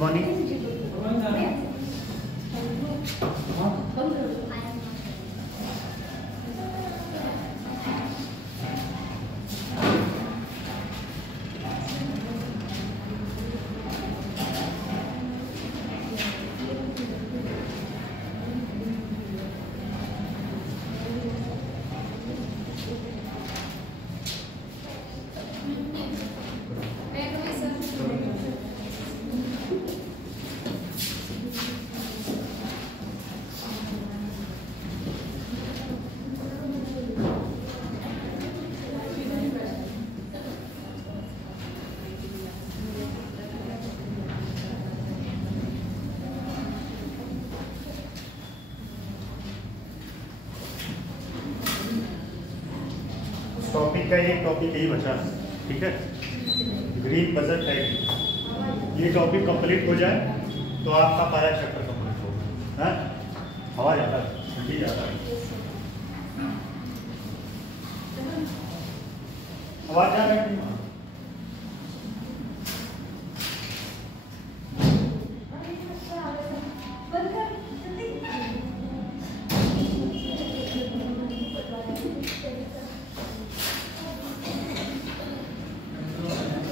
Morning. Topic का एक topic यही बचा, ठीक है, ग्रीन बजट है। ये टॉपिक कंप्लीट हो जाए तो आपका पहला चैप्टर कंप्लीट होगा। हवा ज़्यादा है, ठंडी ज़्यादा है, आवाज़ जा रही है।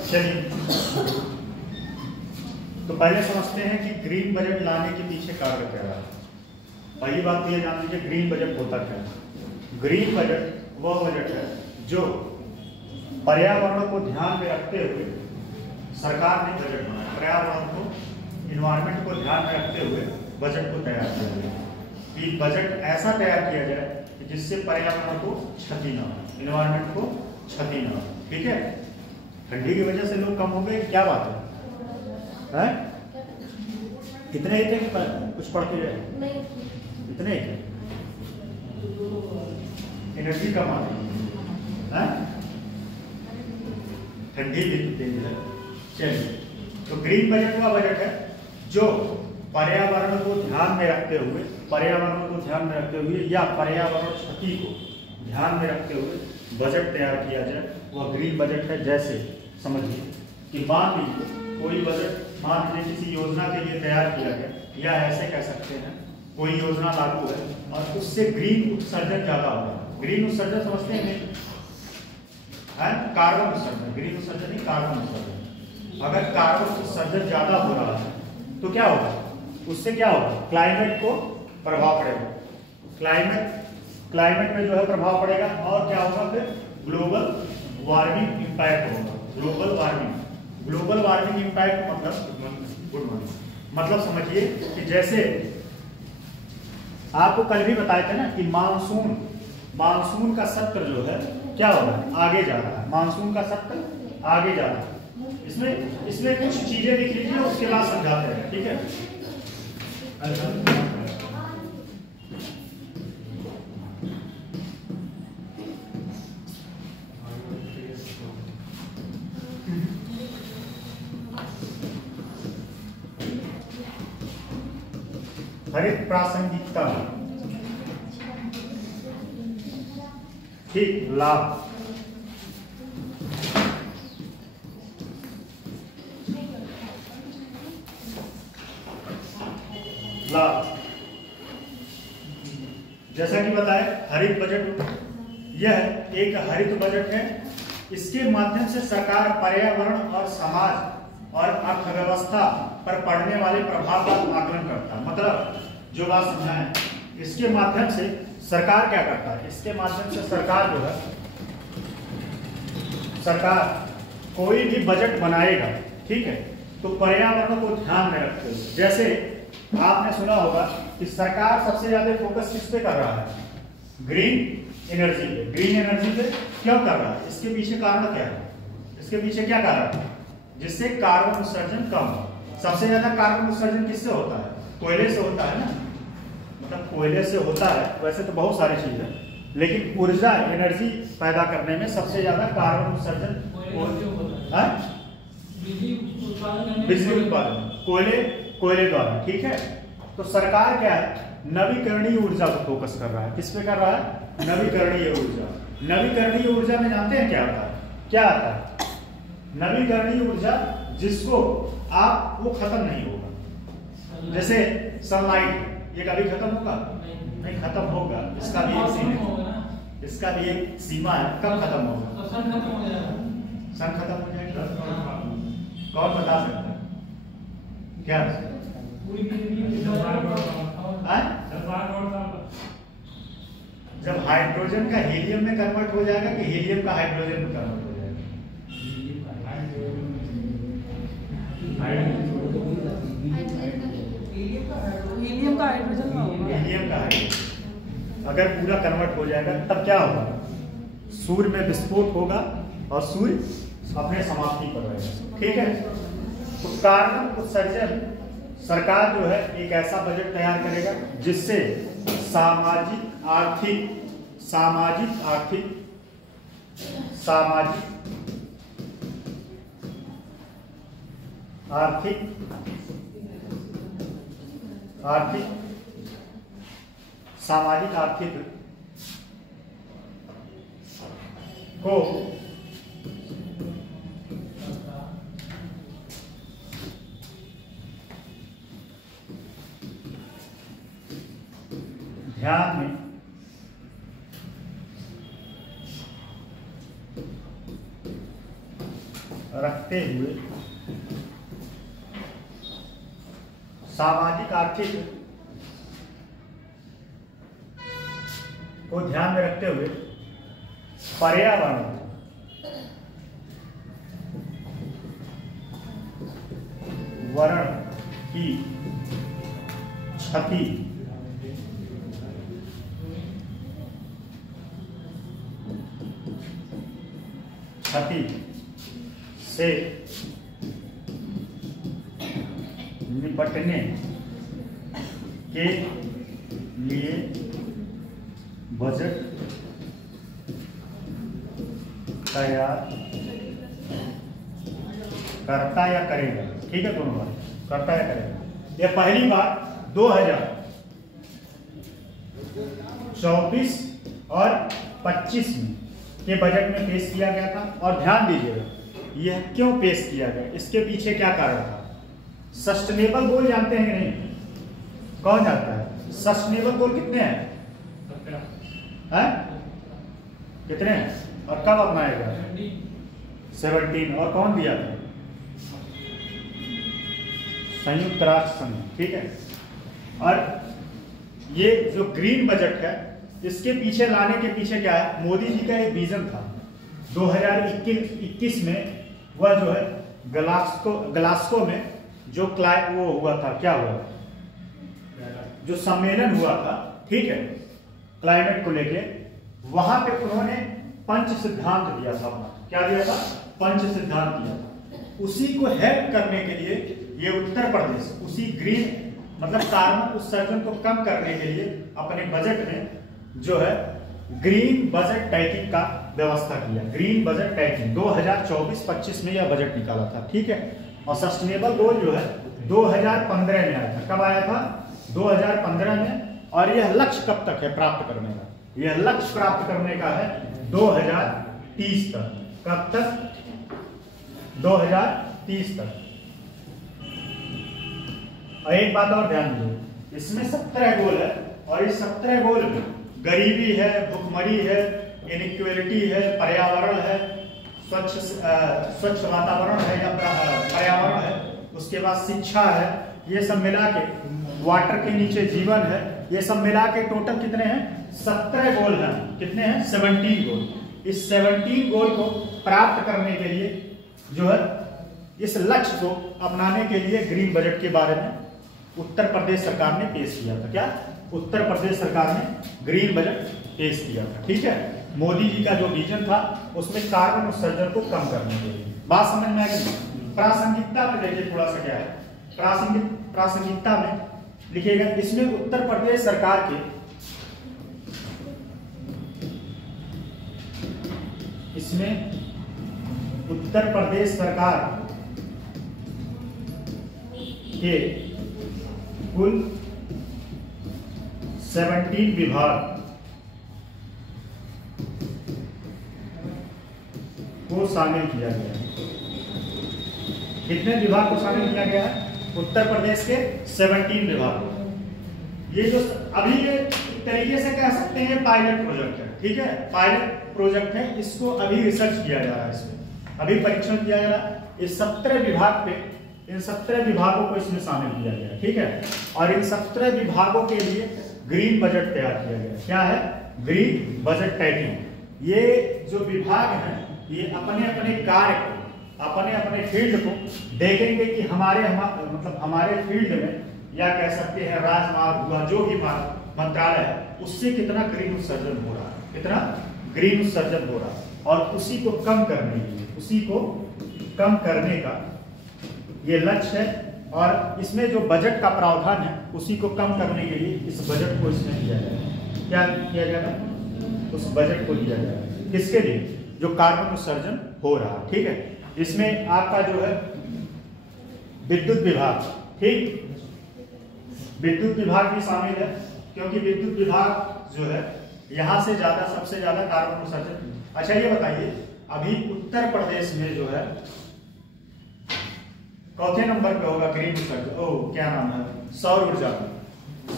चलिए, तो पहले समझते हैं कि ग्रीन बजट लाने के पीछे कारण क्या रहा। पहली बात तो ये जान लीजिए ग्रीन बजट होता क्या है। ग्रीन बजट वह बजट है जो पर्यावरण को ध्यान में रखते हुए सरकार ने बजट बनाया। पर्यावरण को, इन्वायरमेंट को ध्यान में रखते हुए बजट को तैयार किया गया कि बजट ऐसा तैयार किया जाए कि जिससे पर्यावरण को क्षति न हो, इन्वायरमेंट को क्षति न हो। ठीक है, ठंडी की वजह से लोग कम हो गए, क्या बात है? कितने ही थे कुछ पढ़ के जाए? इतने ही थे, एनर्जी कम आ रही है, ठंडी भी तेज है। चलिए, तो ग्रीन बजट वह बजट है जो पर्यावरण को ध्यान में रखते हुए, या पर्यावरण क्षति को ध्यान में रखते हुए बजट तैयार किया जाए, वह ग्रीन बजट है। जैसे समझिए कि मान लीजिए कोई बजट, मान लीजिए किसी योजना के लिए तैयार किया गया, या ऐसे कह सकते हैं कोई योजना लागू है और उससे ग्रीन उत्सर्जन ज्यादा हो रहा है। ग्रीन उत्सर्जन समझते हैं नहीं? कार्बन उत्सर्जन, ग्रीन उत्सर्जन नहीं, कार्बन उत्सर्जन। अगर कार्बन उत्सर्जन ज्यादा हो रहा है तो क्या होगा? उससे क्या होगा? क्लाइमेट को प्रभाव पड़ेगा, क्लाइमेट में जो है प्रभाव पड़ेगा। और क्या होगा फिर? ग्लोबल वार्मिंग इंपैक्ट होगा। ग्लोबल वार्मिंग इंपैक्ट मतलब समझिए कि जैसे आपको कल भी बताए थे ना कि मानसून का सत्र जो है क्या हो रहा है? आगे जा रहा है। मानसून का सत्र आगे जा रहा है। इसमें कुछ चीजें लिख लीजिए, उसके बाद समझाते हैं, ठीक है? हरित प्रासंगिकता, ठीक, लाभ, जैसा कि बताए हरित बजट, यह एक हरित बजट है। इसके माध्यम से सरकार पर्यावरण और समाज और अर्थव्यवस्था पर पड़ने वाले प्रभाव का आकलन करता है। मतलब जो बात समझा है, इसके माध्यम से सरकार क्या करता है? इसके माध्यम से सरकार जो है, सरकार कोई भी बजट बनाएगा, ठीक है, तो पर्यावरण को ध्यान में रखते हुए, जैसे आपने सुना होगा कि सरकार सबसे ज्यादा फोकस किस पे कर रहा है? ग्रीन एनर्जी पे। ग्रीन एनर्जी पे क्यों कर रहा है? इसके पीछे कारण क्या है? इसके पीछे क्या कारण है? जिससे कार्बन उत्सर्जन कम हो। सबसे ज्यादा कार्बन उत्सर्जन किससे होता है? कोयले से होता है ना, मतलब कोयले से होता है। वैसे तो बहुत सारी चीज है, लेकिन ऊर्जा, एनर्जी पैदा करने में सबसे ज्यादा कार्बन उत्सर्जन, बिजली उत्पादन कोयले द्वारा, ठीक है। तो सरकार क्या है? नवीकरणीय ऊर्जा को फोकस कर रहा है। किस पे कर रहा है? नवीकरणीय ऊर्जा। नवीकरणीय ऊर्जा में जानते हैं क्या आता है? क्या आता है? नवीकरणीय ऊर्जा जिसको आप वो खत्म नहीं होगा। जैसे सनलाइट, ये कभी खत्म होगा नहीं, खत्म होगा। इसका भी एक सीमा है, इसका भी एक सीमा है, कब खत्म होगा? सन खत्म हो जाएगा। कौन बता सकता है क्या? जब हाइड्रोजन का हीलियम में कन्वर्ट हो जाएगा कि हीलियम का हाइड्रोजन में कन्वर्ट हो जाएगा? हीलियम का हाइड्रोजन में होगा। हीलियम का हाइड्रोजन अगर पूरा कन्वर्ट हो जाएगा तब क्या होगा? सूर्य में विस्फोट होगा और सूर्य अपने समाप्ति पर रहेगा। ठीक है, तो कार्बन उत्सर्जन सरकार जो है एक ऐसा बजट तैयार करेगा जिससे सामाजिक आर्थिक को ध्यान में रखते हुए, सामाजिक आर्थिक को ध्यान में रखते हुए पर्यावरण की क्षति से निपटने के लिए बजट तैयार करता या करेगा। ठीक है, दोनों बात करता या करेगा। यह पहली बार 2024 और 25 में के बजट में पेश किया गया था। और ध्यान दीजिएगा, यह क्यों पेश किया गया, इसके पीछे क्या कारण था। सस्टेनेबल गोल जानते हैं कि नहीं? कौन जानता है? सस्टेनेबल गोल कितने हैं? कितने हैं और कब अपनाया गया? 17। और कौन दिया था? संयुक्त राष्ट्र संघ। ठीक है, और ये जो ग्रीन बजट है इसके पीछे लाने के पीछे क्या है? मोदी जी का एक विजन था 2021 में, वह जो है ग्लासगो में जो वो हुआ था, क्या हुआ, जो सम्मेलन हुआ था, ठीक है, क्लाइमेट को लेके, वहां पे उन्होंने पंच सिद्धांत दिया था अपना। क्या दिया था? पंच सिद्धांत दिया था। उसी को हेल्प करने के लिए ये उत्तर प्रदेश उसी ग्रीन मतलब कार्बन उत्सर्जन को कम करने के लिए अपने बजट में जो है ग्रीन बजट पैकिंग का व्यवस्था किया। ग्रीन बजट पैकिंग 2024-25 में यह बजट निकाला था। ठीक है, और सस्टेनेबल गोल जो है 2015 में आया था। कब आया था? 2015 में। और यह लक्ष्य कब तक है प्राप्त करने का? यह लक्ष्य प्राप्त करने का है 2030 तक। कब तक? 2030 तक। और एक बात और ध्यान दीजिए, इसमें 17 गोल है और इस 17 गोल में गरीबी है, भुखमरी है, इनइक्वालिटी है, पर्यावरण है, स्वच्छ वातावरण है या पर्यावरण है, उसके बाद शिक्षा है, ये सब मिला के वाटर के नीचे जीवन है, ये सब मिला के टोटल कितने हैं? 17 गोल हैं। कितने हैं? 17 गोल। इस 17 गोल को प्राप्त करने के लिए जो है इस लक्ष्य को अपनाने के लिए ग्रीन बजट के बारे में उत्तर प्रदेश सरकार ने पेश किया था। क्या? उत्तर प्रदेश सरकार ने ग्रीन बजट पेश किया था। ठीक है, मोदी जी का जो विजन था उसमें कार्बन उत्सर्जन को कम करने के लिए। बात समझ में आ गई? प्रासंगिकता में देखिए थोड़ा सा क्या है। प्रासंगिकता में लिखिएगा, इसमें उत्तर प्रदेश सरकार के कुल 17 विभाग को शामिल किया गया है। कितने विभाग को शामिल किया गया है? उत्तर प्रदेश के 17 विभाग। ये जो अभी ये एक तरीके से कह सकते हैं पायलट प्रोजेक्ट है, ठीक है, पायलट प्रोजेक्ट है, इसको अभी रिसर्च किया जा रहा है, इसमें अभी परीक्षण किया जा रहा है। इस 17 विभाग पे, इन 17 विभागों को इसमें शामिल किया गया है, ठीक है। और इन 17 विभागों के लिए ग्रीन बजट तैयार किया गया है। क्या है? Green budget typing. ये जो विभाग हैं ये अपने अपने कार्य को, अपने अपने फील्ड को देखेंगे कि हमारे फील्ड में, या कह सकते हैं राजमार्ग हुआ, जो भी मंत्रालय है, उससे कितना ग्रीन उत्सर्जन हो रहा है, कितना ग्रीन उत्सर्जन हो रहा है, और उसी को कम करने के लिए, उसी को कम करने का ये लक्ष्य है। और इसमें जो बजट का प्रावधान है उसी को कम करने के लिए इस बजट को इसमें दिया जाएगा। क्या किया जाएगा? उस बजट को दिया जाएगा। किसके लिए? जो कार्बन उत्सर्जन हो रहा है, ठीक है। इसमें आपका जो है विद्युत विभाग, ठीक, विद्युत विभाग भी शामिल है, क्योंकि विद्युत विभाग जो है यहाँ से ज्यादा, सबसे ज्यादा कार्बन उत्सर्जन। अच्छा ये बताइए, अभी उत्तर प्रदेश में जो है चौथे नंबर पे होगा ग्रीन उत्सर्जन, क्या नाम है, सौर ऊर्जा।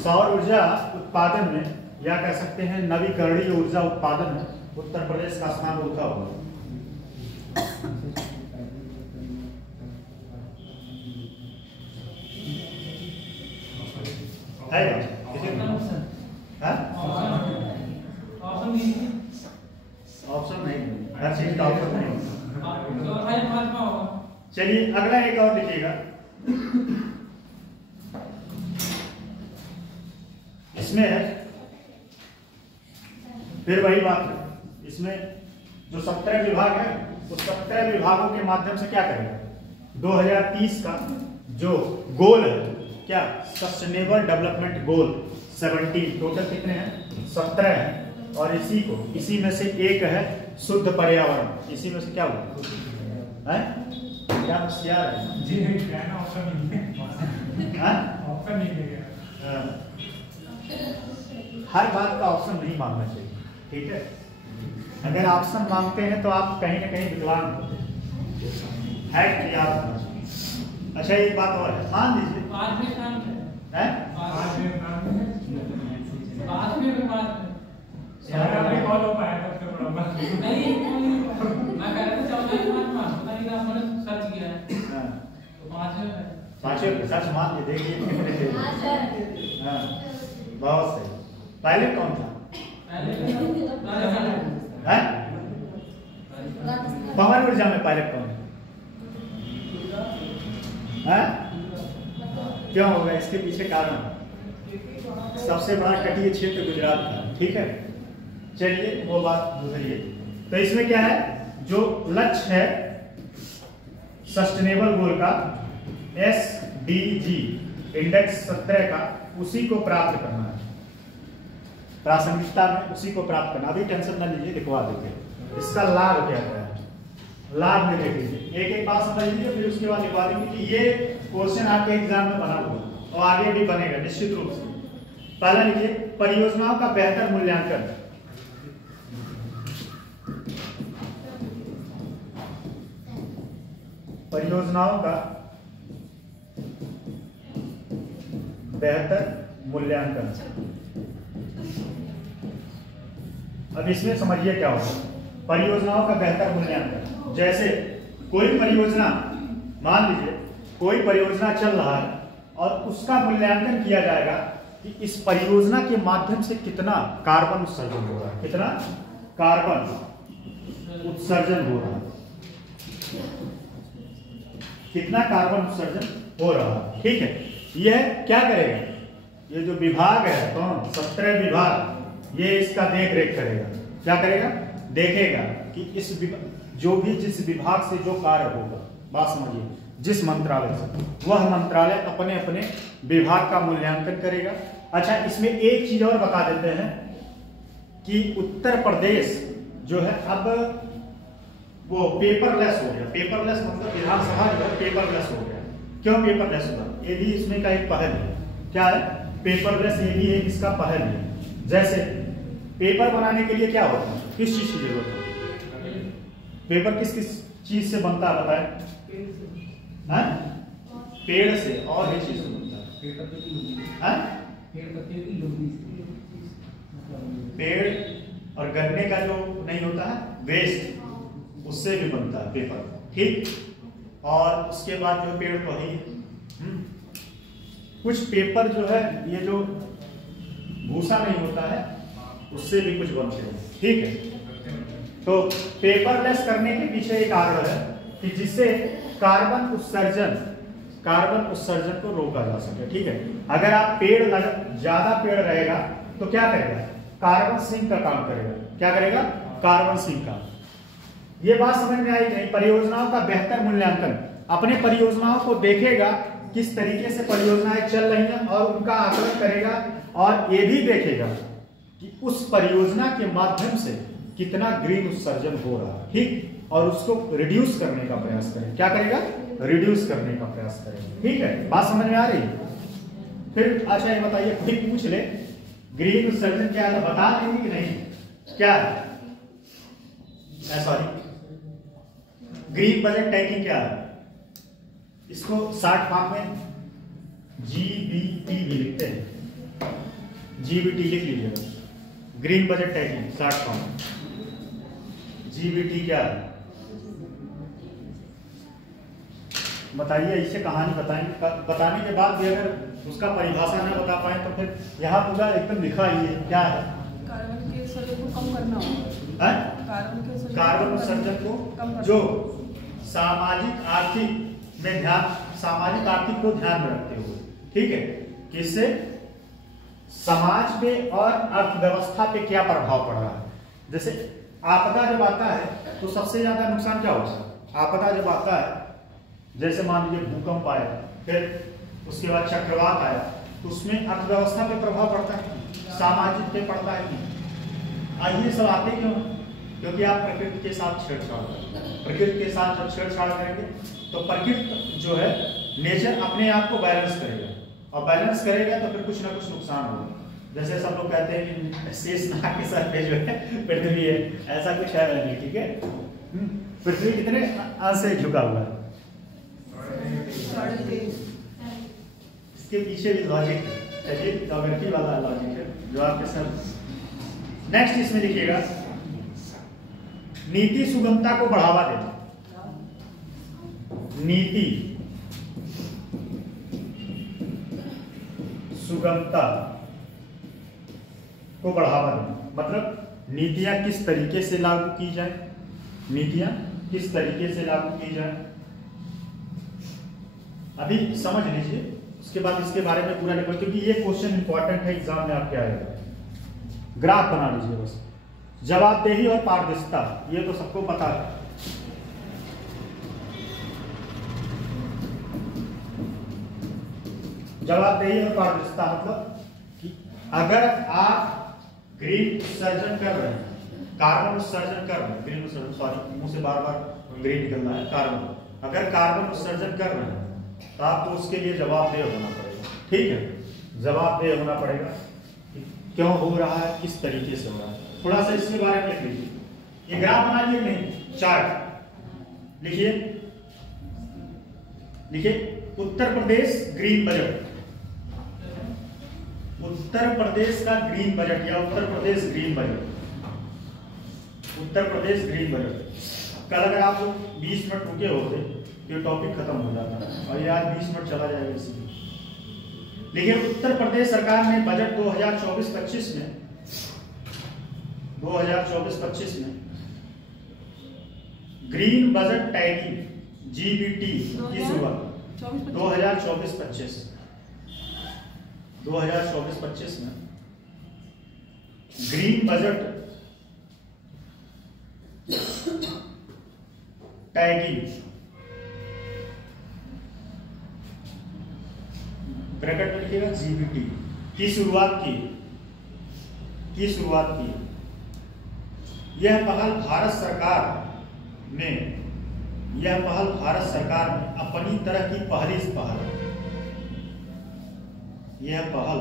सौर ऊर्जा उत्पादन में, या कह सकते हैं नवीकरणीय ऊर्जा उत्पादन में उत्तर प्रदेश का स्थान होता होगा। ऑप्शन नहीं, हर चीज का ऑप्शन नहीं। चलिए अगला एक और लिखिएगा। इसमें है फिर वही बात है, इसमें जो 17 विभाग है उस 17 विभागों के माध्यम से क्या करेगा? 2030 का जो गोल है, क्या, सस्टेनेबल डेवलपमेंट गोल 17, टोटल कितने हैं? 17 हैं। और इसी में से एक है शुद्ध पर्यावरण। इसी में से क्या हुआ है? क्या होशियार है जी, ऑप्शन नहीं देगा। हर बात का ऑप्शन नहीं मांगना चाहिए, ठीक है। अगर ऑप्शन मांगते हैं तो आप कहीं ना कहीं विकलांग होते हैं, कि आप। अच्छा एक बात और है, मान लीजिए कॉल हो पाया था पांचवें सच मान लिए, देखिए। हाँ बहुत सही। पहले कौन था? पवन ऊर्जा में पायलट कौन है? क्यों होगा? इसके पीछे कारण सबसे बड़ा तटीय क्षेत्र गुजरात था, ठीक है। चलिए वो बात दूसरी। तो इसमें क्या है, जो लक्ष्य है सस्टेनेबल गोल का, SDG इंडेक्स 17 का, उसी को प्राप्त करना है। प्रासंगिकता में उसी को प्राप्त करना। अभी टेंशन न लीजिए, लिखवा देते। इसका लाभ क्या है? लाभ में देख लीजिए, एक एक बात समझ लीजिए, फिर उसके बाद लिखवा देंगे कि ये क्वेश्चन आपके एग्जाम में बना हुआ और आगे भी बनेगा निश्चित रूप से। पहला लिखिए, परियोजनाओं का बेहतर मूल्यांकन। परियोजनाओं का बेहतर मूल्यांकन। अब इसमें समझिए क्या होगा परियोजनाओं का बेहतर मूल्यांकन। जैसे कोई परियोजना, मान लीजिए कोई परियोजना चल रहा है और उसका मूल्यांकन किया जाएगा कि इस परियोजना के माध्यम से कितना कार्बन उत्सर्जन हो रहा है, कितना कार्बन उत्सर्जन हो रहा है, कितना कार्बन उत्सर्जन हो रहा है, ठीक है। यह क्या करेगा? ये जो विभाग है, कौन, 17 विभाग, ये इसका देख रेख करेगा। क्या करेगा? देखेगा कि इस जो भी जिस विभाग से जो कार्य होगा, बात समझिए, जिस मंत्रालय से, वह मंत्रालय अपने अपने विभाग का मूल्यांकन करेगा। अच्छा इसमें एक चीज और बता देते हैं कि उत्तर प्रदेश जो है अब वो पेपरलेस हो गया। पेपरलेस मतलब विधानसभा जो है पेपरलेस हो गया। क्यों पेपरलेस हुआ? ये भी इसमें का एक पहल है। क्या है? पेपरलेस, ये भी एक इसका पहल है। जैसे पेपर बनाने के लिए क्या होता है, किस चीज की जरूरत होती है? पेपर किस किस चीज से बनता है बताए? है, पेड़ से और ही चीज बनता है, पेड़ और गन्ने का जो नहीं होता है वेस्ट, उससे भी बनता है पेपर, ठीक। और उसके बाद जो पेड़ तो ही कुछ पेपर जो है ये जो भूसा नहीं होता है उससे भी कुछ बनते हैं, ठीक है। तो पेपरलेस करने के पीछे एक कारण है कि जिससे कार्बन उत्सर्जन को रोका जा सके, ठीक है। अगर आप ज्यादा पेड़ रहेगा तो क्या करेगा, कार्बन सिंक का काम करेगा। क्या करेगा, कार्बन सिंक का। ये बात समझ में आई नहीं। परियोजनाओं का बेहतर मूल्यांकन, अपने परियोजनाओं को देखेगा किस तरीके से परियोजनाएं चल रही हैं और उनका आकलन करेगा, और ये भी देखेगा कि उस परियोजना के माध्यम से कितना ग्रीन उत्सर्जन हो रहा है, ठीक, और उसको रिड्यूस करने का प्रयास करें। क्या करेगा, रिड्यूस करने का प्रयास करेंगे, ठीक है। बात समझ में आ रही है। फिर अच्छा ये बताइए, कोई पूछ ले ग्रीन उत्सर्जन क्या है, बता देंगे कि नहीं, क्या है, सॉरी ग्रीन बजट टैगिंग क्या है, इसको शॉर्ट फॉर्म में GBT भी लिखते हैं, GBT लिख लीजिएगा, green budget tagging short form. GBT क्या है बताइए, इससे कहानी बताएंगे, बताने के बाद भी अगर उसका परिभाषा न बता पाए तो फिर यहाँ पूरा एकदम लिखा ही है। क्या है, कार्बन के उत्सर्जन को कम करना होगा, कार्बन उत्सर्जन को जो सामाजिक आर्थिक को ध्यान में रखते हुए, ठीक है, किससे समाज पे और अर्थव्यवस्था पे क्या प्रभाव पड़ रहा है। जैसे आपदा जब आता है तो सबसे ज्यादा नुकसान क्या होता है, आपदा जब आता है जैसे मान लीजिए भूकंप आया, फिर उसके बाद चक्रवात आया, तो उसमें अर्थव्यवस्था पे प्रभाव पड़ता है, सामाजिक पे पड़ता है। आइए सब आते क्यों, क्योंकि आप प्रकृति के साथ छेड़छाड़ करेंगे। प्रकृति के साथ जब छेड़छाड़ करेंगे तो प्रकृति जो है नेचर अपने आप को बैलेंस करेगा, और बैलेंस करेगा तो फिर कुछ ना कुछ नुकसान होगा। जैसे सब लोग कहते हैं कि शेषनाग के सर पे जो है पृथ्वी है, ऐसा कुछ है नहीं, ठीक है। पृथ्वी कितने अंश से झुका हुआ है, इसके पीछे भी लॉजिक है, ज्योमेट्री वाला लॉजिक है जो आपके साथ। नेक्स्ट इसमें लिखिएगा, नीति सुगमता को बढ़ावा देना, नीति सुगमता को बढ़ावा देना, मतलब नीतियां किस तरीके से लागू की जाए, नीतियां किस तरीके से लागू की जाए, अभी समझ लीजिए, उसके बाद इसके बारे में पूरा लिखो, क्योंकि ये क्वेश्चन इंपॉर्टेंट है, एग्जाम में आपके आएगा। ग्राफ बना लीजिए बस, जवाबदेही और पारदर्शिता, ये तो सबको पता है। जवाबदेही और पारदर्शिता मतलब कि अगर आप ग्रीन उत्सर्जन कर रहे हैं, कार्बन उत्सर्जन कर रहे हैं, ग्रीन उत्सर्जन, सॉरी मुंह से बार बार ग्रीन निकलना है, कार्बन, अगर कार्बन उत्सर्जन कर रहे हैं तो आपको उसके लिए जवाबदेह होना पड़ेगा, ठीक है। जवाबदेह होना पड़ेगा कि क्यों हो रहा है, किस तरीके से हो रहा है। थोड़ा सा इसके बारे में लिख लीजिए, ये ग्राफ बना लीजिए, नहीं चार्ट लिखिए, लिखिए उत्तर प्रदेश ग्रीन बजट, उत्तर प्रदेश का ग्रीन बजट या Uttar Pradesh green budget, Uttar Pradesh green budget. कल अगर आप लोग 20 मिनट रुके होते तो टॉपिक खत्म हो जाता, और यार 20 मिनट चला जाएगा इसी। लेकिन उत्तर प्रदेश सरकार ने बजट 2024-25 में 2024-25 में ग्रीन बजट टैगिंग GBT की शुरुआत 2024-25 में ग्रीन बजट टैगिंग ब्रैकेट में लिखिएगा GBT की शुरुआत की। यह पहल भारत सरकार ने अपनी तरह की पहली पहल है। यह पहल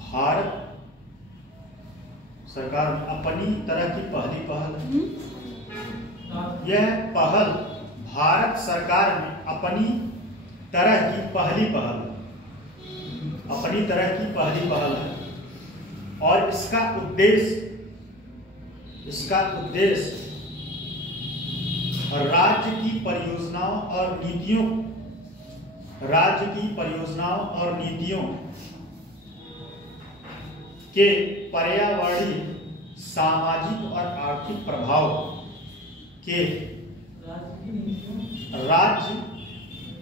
भारत सरकार में अपनी तरह की पहली पहल है। यह पहल भारत सरकार ने अपनी तरह की पहली पहल है और इसका उद्देश्य राज्य की परियोजनाओं और नीतियों के पर्यावरणीय, सामाजिक और आर्थिक प्रभाव के राज्य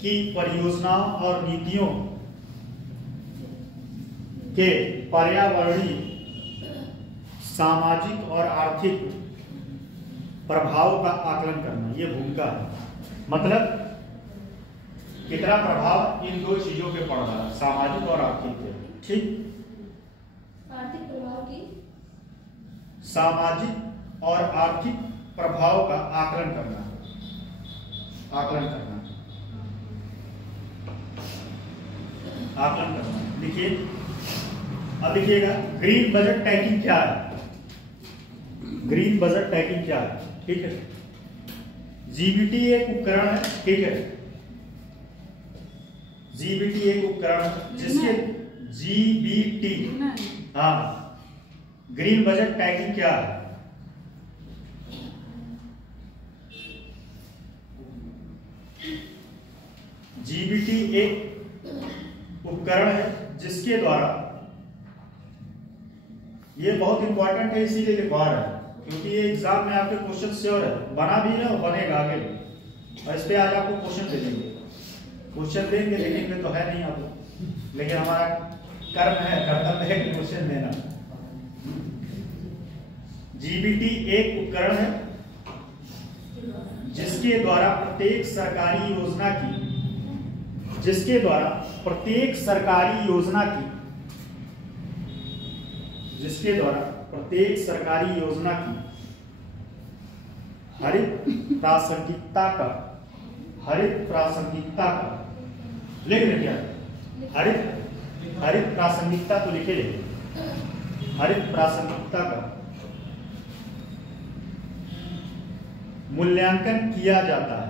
की परियोजनाओं और नीतियों के पर्यावरणीय, सामाजिक और आर्थिक प्रभाव का आकलन करना, ये भूमिका है। मतलब कितना प्रभाव इन दो चीजों पे पड़ रहा है, सामाजिक और आर्थिक पे। ठीक, आर्थिक प्रभाव की सामाजिक और आर्थिक प्रभाव का आकलन करना। देखिए, अब देखिएगा ग्रीन बजट टैगिंग क्या है। ग्रीन बजट टैगिंग क्या है? ठीक है, जीबीटी एक उपकरण है। ठीक है, जीबीटी एक उपकरण है जिसके जीबीटी, हाँ, ग्रीन बजट टैगिंग क्या है? जीबीटी एक उपकरण है जिसके द्वारा, ये बहुत इंपॉर्टेंट है इसीलिए लिखवा रहा है क्योंकि ये एग्जाम में आपके क्वेश्चन श्योर है, बना भी है और बनेगा आगे भी। और इस पे आज आपको क्वेश्चन दे देंगे, क्वेश्चन देंगे लिखेंगे तो है नहीं आपको, लेकिन हमारा कर्म है, कर्तव्य है कि क्वेश्चन देना। जीबीटी एक उपकरण है जिसके द्वारा प्रत्येक सरकारी योजना की हरित प्रासंगिकता का लिख रहे क्या? हरित प्रासंगिकता तो लिखे, हरित प्रासंगिकता का मूल्यांकन किया जाता है।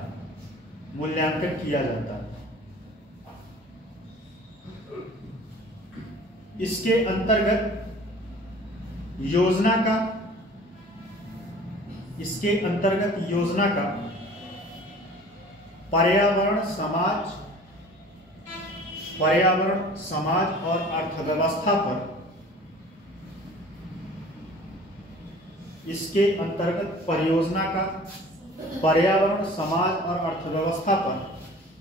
इसके अंतर्गत योजना का पर्यावरण, समाज और अर्थव्यवस्था पर, इसके अंतर्गत परियोजना का पर्यावरण, समाज और अर्थव्यवस्था पर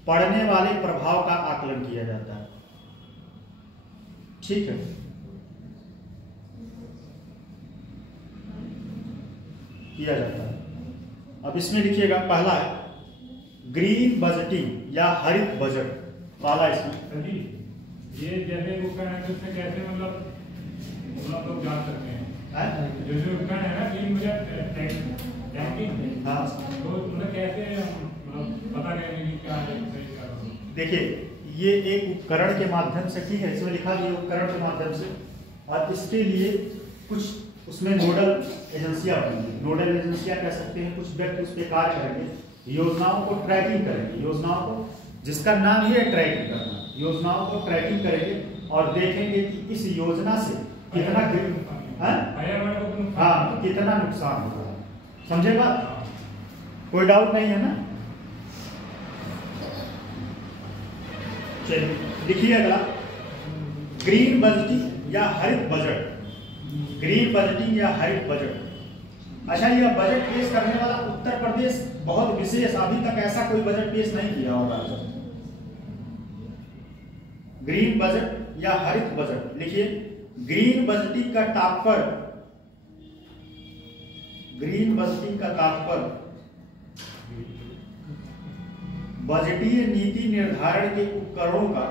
पड़ने वाले प्रभाव का आकलन किया जाता है। ठीक है, किया जाता है। अब इसमें लिखिएगा, पहला है ग्रीन बजटिंग या हरित बजट। पहला इसमें ये जैसे उपकरण है तो उसमें कैसे मतलब आप लोग जान सकते हैं जो उपकरण है ना ग्रीन बजट टैगिंग, हाँ, तो मतलब कैसे मतलब पता करेंगे कि क्या है? देखिए, ये एक उपकरण के माध्यम से, ठीक है, इसमें लिखा दिया उपकरण के माध्यम से, और इसके लिए कुछ उसमें नोडल एजेंसियां बनेंगी। नोडल एजेंसियां कह सकते हैं, कुछ व्यक्ति उस पर कार्य करेंगे, योजनाओं को ट्रैकिंग करेंगे, योजनाओं को, जिसका नाम ही है ट्रैकिंग करना, योजनाओं को ट्रैकिंग करेंगे और देखेंगे कि इस योजना से कितना कितना नुकसान हो रहा है। समझे बात? कोई डाउट नहीं है ना? चलिए लिखिए अगला, ग्रीन बजटिंग या हरित बजट। ग्रीन बजटिंग या हरित बजट। अच्छा, यह बजट पेश करने वाला उत्तर प्रदेश बहुत विशेष, अभी तक ऐसा कोई बजट पेश नहीं किया होगा। ग्रीन बजट या हरित बजट लिखिए, ग्रीन बजटिंग का तात्पर्य, बजटीय नीति निर्धारण के उपकरणों का,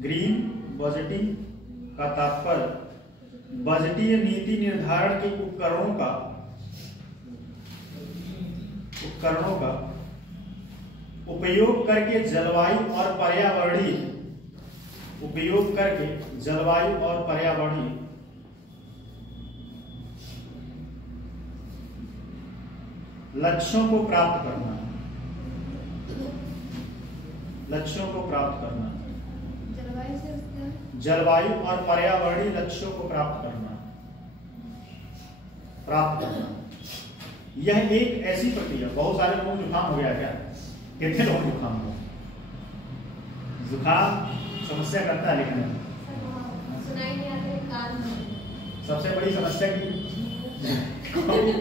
ग्रीन बजटिंग का तात्पर्य बजटीय नीति निर्धारण के उपकरणों का उपयोग करके जलवायु और पर्यावरणीय लक्ष्यों को प्राप्त करना, लक्ष्यों को प्राप्त करना, जलवायु से उसका जलवायु और पर्यावरणीय लक्ष्यों को प्राप्त करना, प्राप्त करना। यह एक ऐसी प्रक्रिया, बहुत सारे लोगों को जुकाम हो गया क्या? कितने लोगों को जुकाम हुआ? जुकाम समस्या करता है लिखने में, सुनाई नहीं आते कान में। सबसे बड़ी समस्या की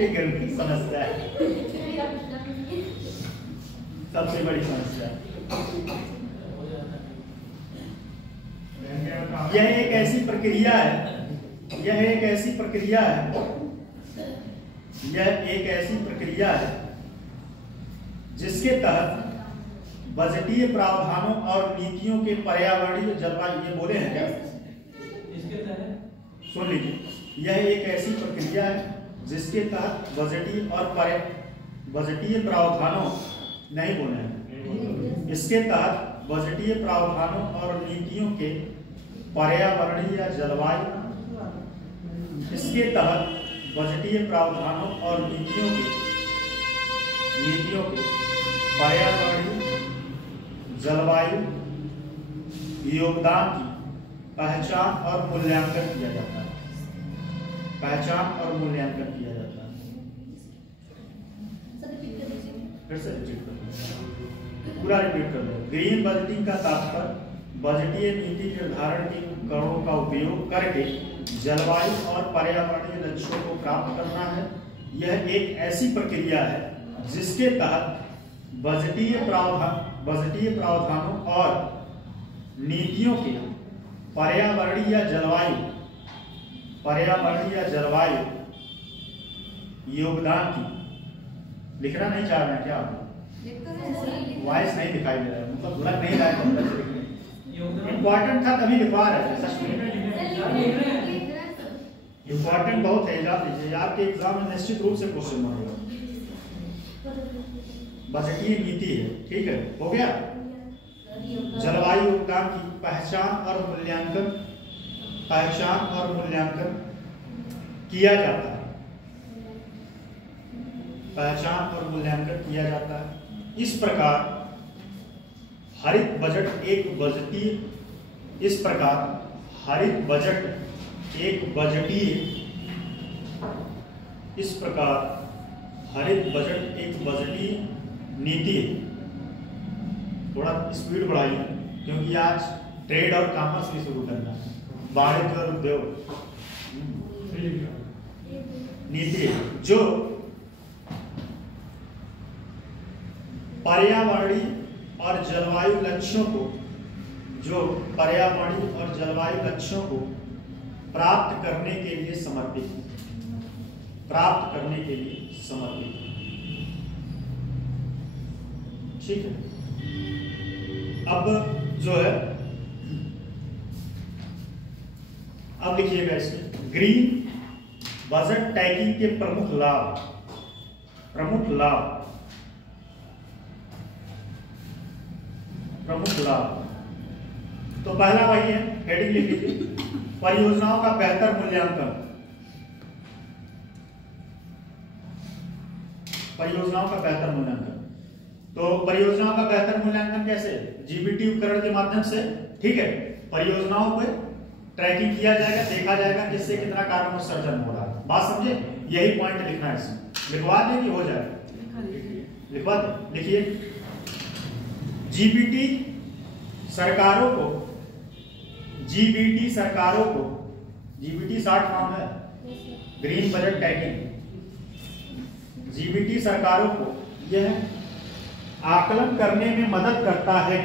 गंदी समस्या है, सबसे बड़ी समस्या। यह एक ऐसी प्रक्रिया है, यह एक ऐसी प्रक्रिया है, यह एक ऐसी प्रक्रिया है जिसके तहत बजटीय प्रावधानों और नीतियों के पर्यावरणीय जलवायु, ये बोले हैं क्या? इसके तहत सुन लीजिए, यह एक ऐसी प्रक्रिया है जिसके तहत बजटीय प्रावधानों, नहीं बोले हैं, इसके तहत बजटीय प्रावधानों और नीतियों के पर्यावरणीय जलवायु, इसके तहत बजटीय प्रावधानों और नीतियों के पर्यावरणीय जलवायु योगदान की पहचान और मूल्यांकन किया जाता है, पहचान और मूल्यांकन किया जाता है। फिर से रिपीट कर दो, पूरा रिपीट कर दो। ग्रीन बजटिंग का तात्पर्य बजटीय नीति निर्धारण के उपकरणों का उपयोग करके जलवायु और पर्यावरणीय लक्ष्यों को प्राप्त करना है। यह एक ऐसी प्रक्रिया है जिसके तहत बजटीय प्रावधानों और नीतियों के पर्यावरणीय जलवायु योगदान की, लिखना नहीं चाह रहे हैं क्या आप? वॉइस नहीं दिखाई दे रहा है, मतलब लग नहीं रहा है, इंपॉर्टेंट था तभी लिखवा रहे थे। सच में इंपॉर्टेंट बहुत है, याद लीजिए, आपके एग्जाम में निश्चित रूप से क्वेश्चन बनेगा। बजटीय नीति है, ठीक है, हो गया। जलवायु योगदान की पहचान और मूल्यांकन किया जाता है, पहचान और मूल्यांकन किया जाता है। इस प्रकार हरित बजट एक बजटीय नीति है। थोड़ा स्पीड बढ़ाइए क्योंकि आज ट्रेड और कॉमर्स भी शुरू करना है, वाणिज्य और उद्योग नीति है जो पर्यावरणीय और जलवायु लक्ष्यों को प्राप्त करने के लिए समर्पित ठीक है। अब जो है, अब लिखिएगा इसमें ग्रीन बजट टैगिंग के प्रमुख लाभ। तो पहला वही है, हेडिंग लिख लीजिए, परियोजनाओं का बेहतर मूल्यांकन। तो परियोजनाओं का बेहतर मूल्यांकन कैसे? जीबीटी उपकरण के माध्यम से, ठीक है। परियोजनाओं पर ट्रैकिंग किया जाएगा, देखा जाएगा किससे कितना कार्बन उत्सर्जन हो रहा है। बात समझे? यही पॉइंट लिखना है इसमें, लिखवा दें कि हो जाएगा? लिखवा दें, लिखिए। जीबीटी सरकारों को, जीबीटी शॉर्ट फॉर्म है ग्रीन बजट टैगिंग। जीबीटी सरकारों को यह आकलन करने में मदद करता है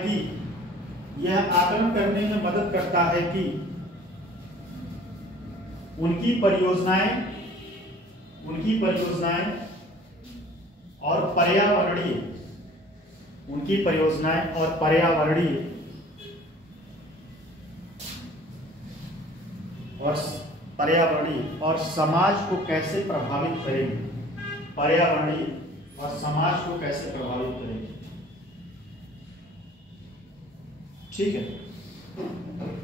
कि उनकी परियोजनाएं और पर्यावरणीय और समाज को कैसे प्रभावित करेगी, ठीक है,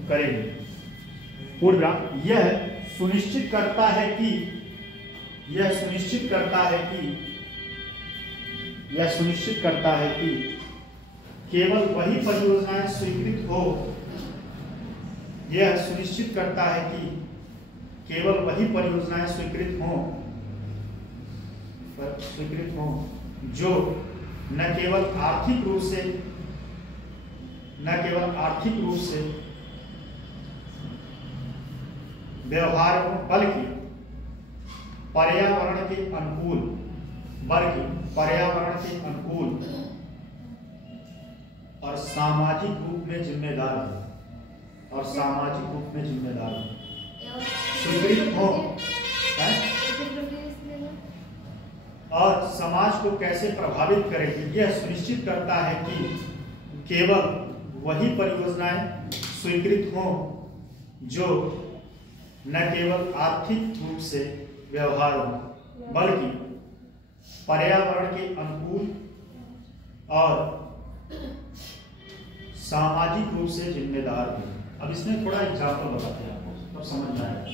करेंगे। पूर्ण यह सुनिश्चित करता है कि यह सुनिश्चित करता है कि केवल वही परियोजनाएं स्वीकृत हो। यह सुनिश्चित करता है कि केवल वही परियोजनाएं स्वीकृत हों जो न केवल आर्थिक रूप से व्यवहार हो, बल्कि पर्यावरण के अनुकूल और सामाजिक रूप में जिम्मेदार हो, स्वीकृत हो और समाज को कैसे प्रभावित करेगी। यह सुनिश्चित करता है कि केवल वही परियोजनाएं स्वीकृत हों जो न केवल आर्थिक रूप से व्यवहार हो, बल्कि पर्यावरण के अनुकूल और सामाजिक रूप से जिम्मेदार हो। अब इसमें थोड़ा एग्जाम्पल बताते हैं आपको, तब समझ में आएगा।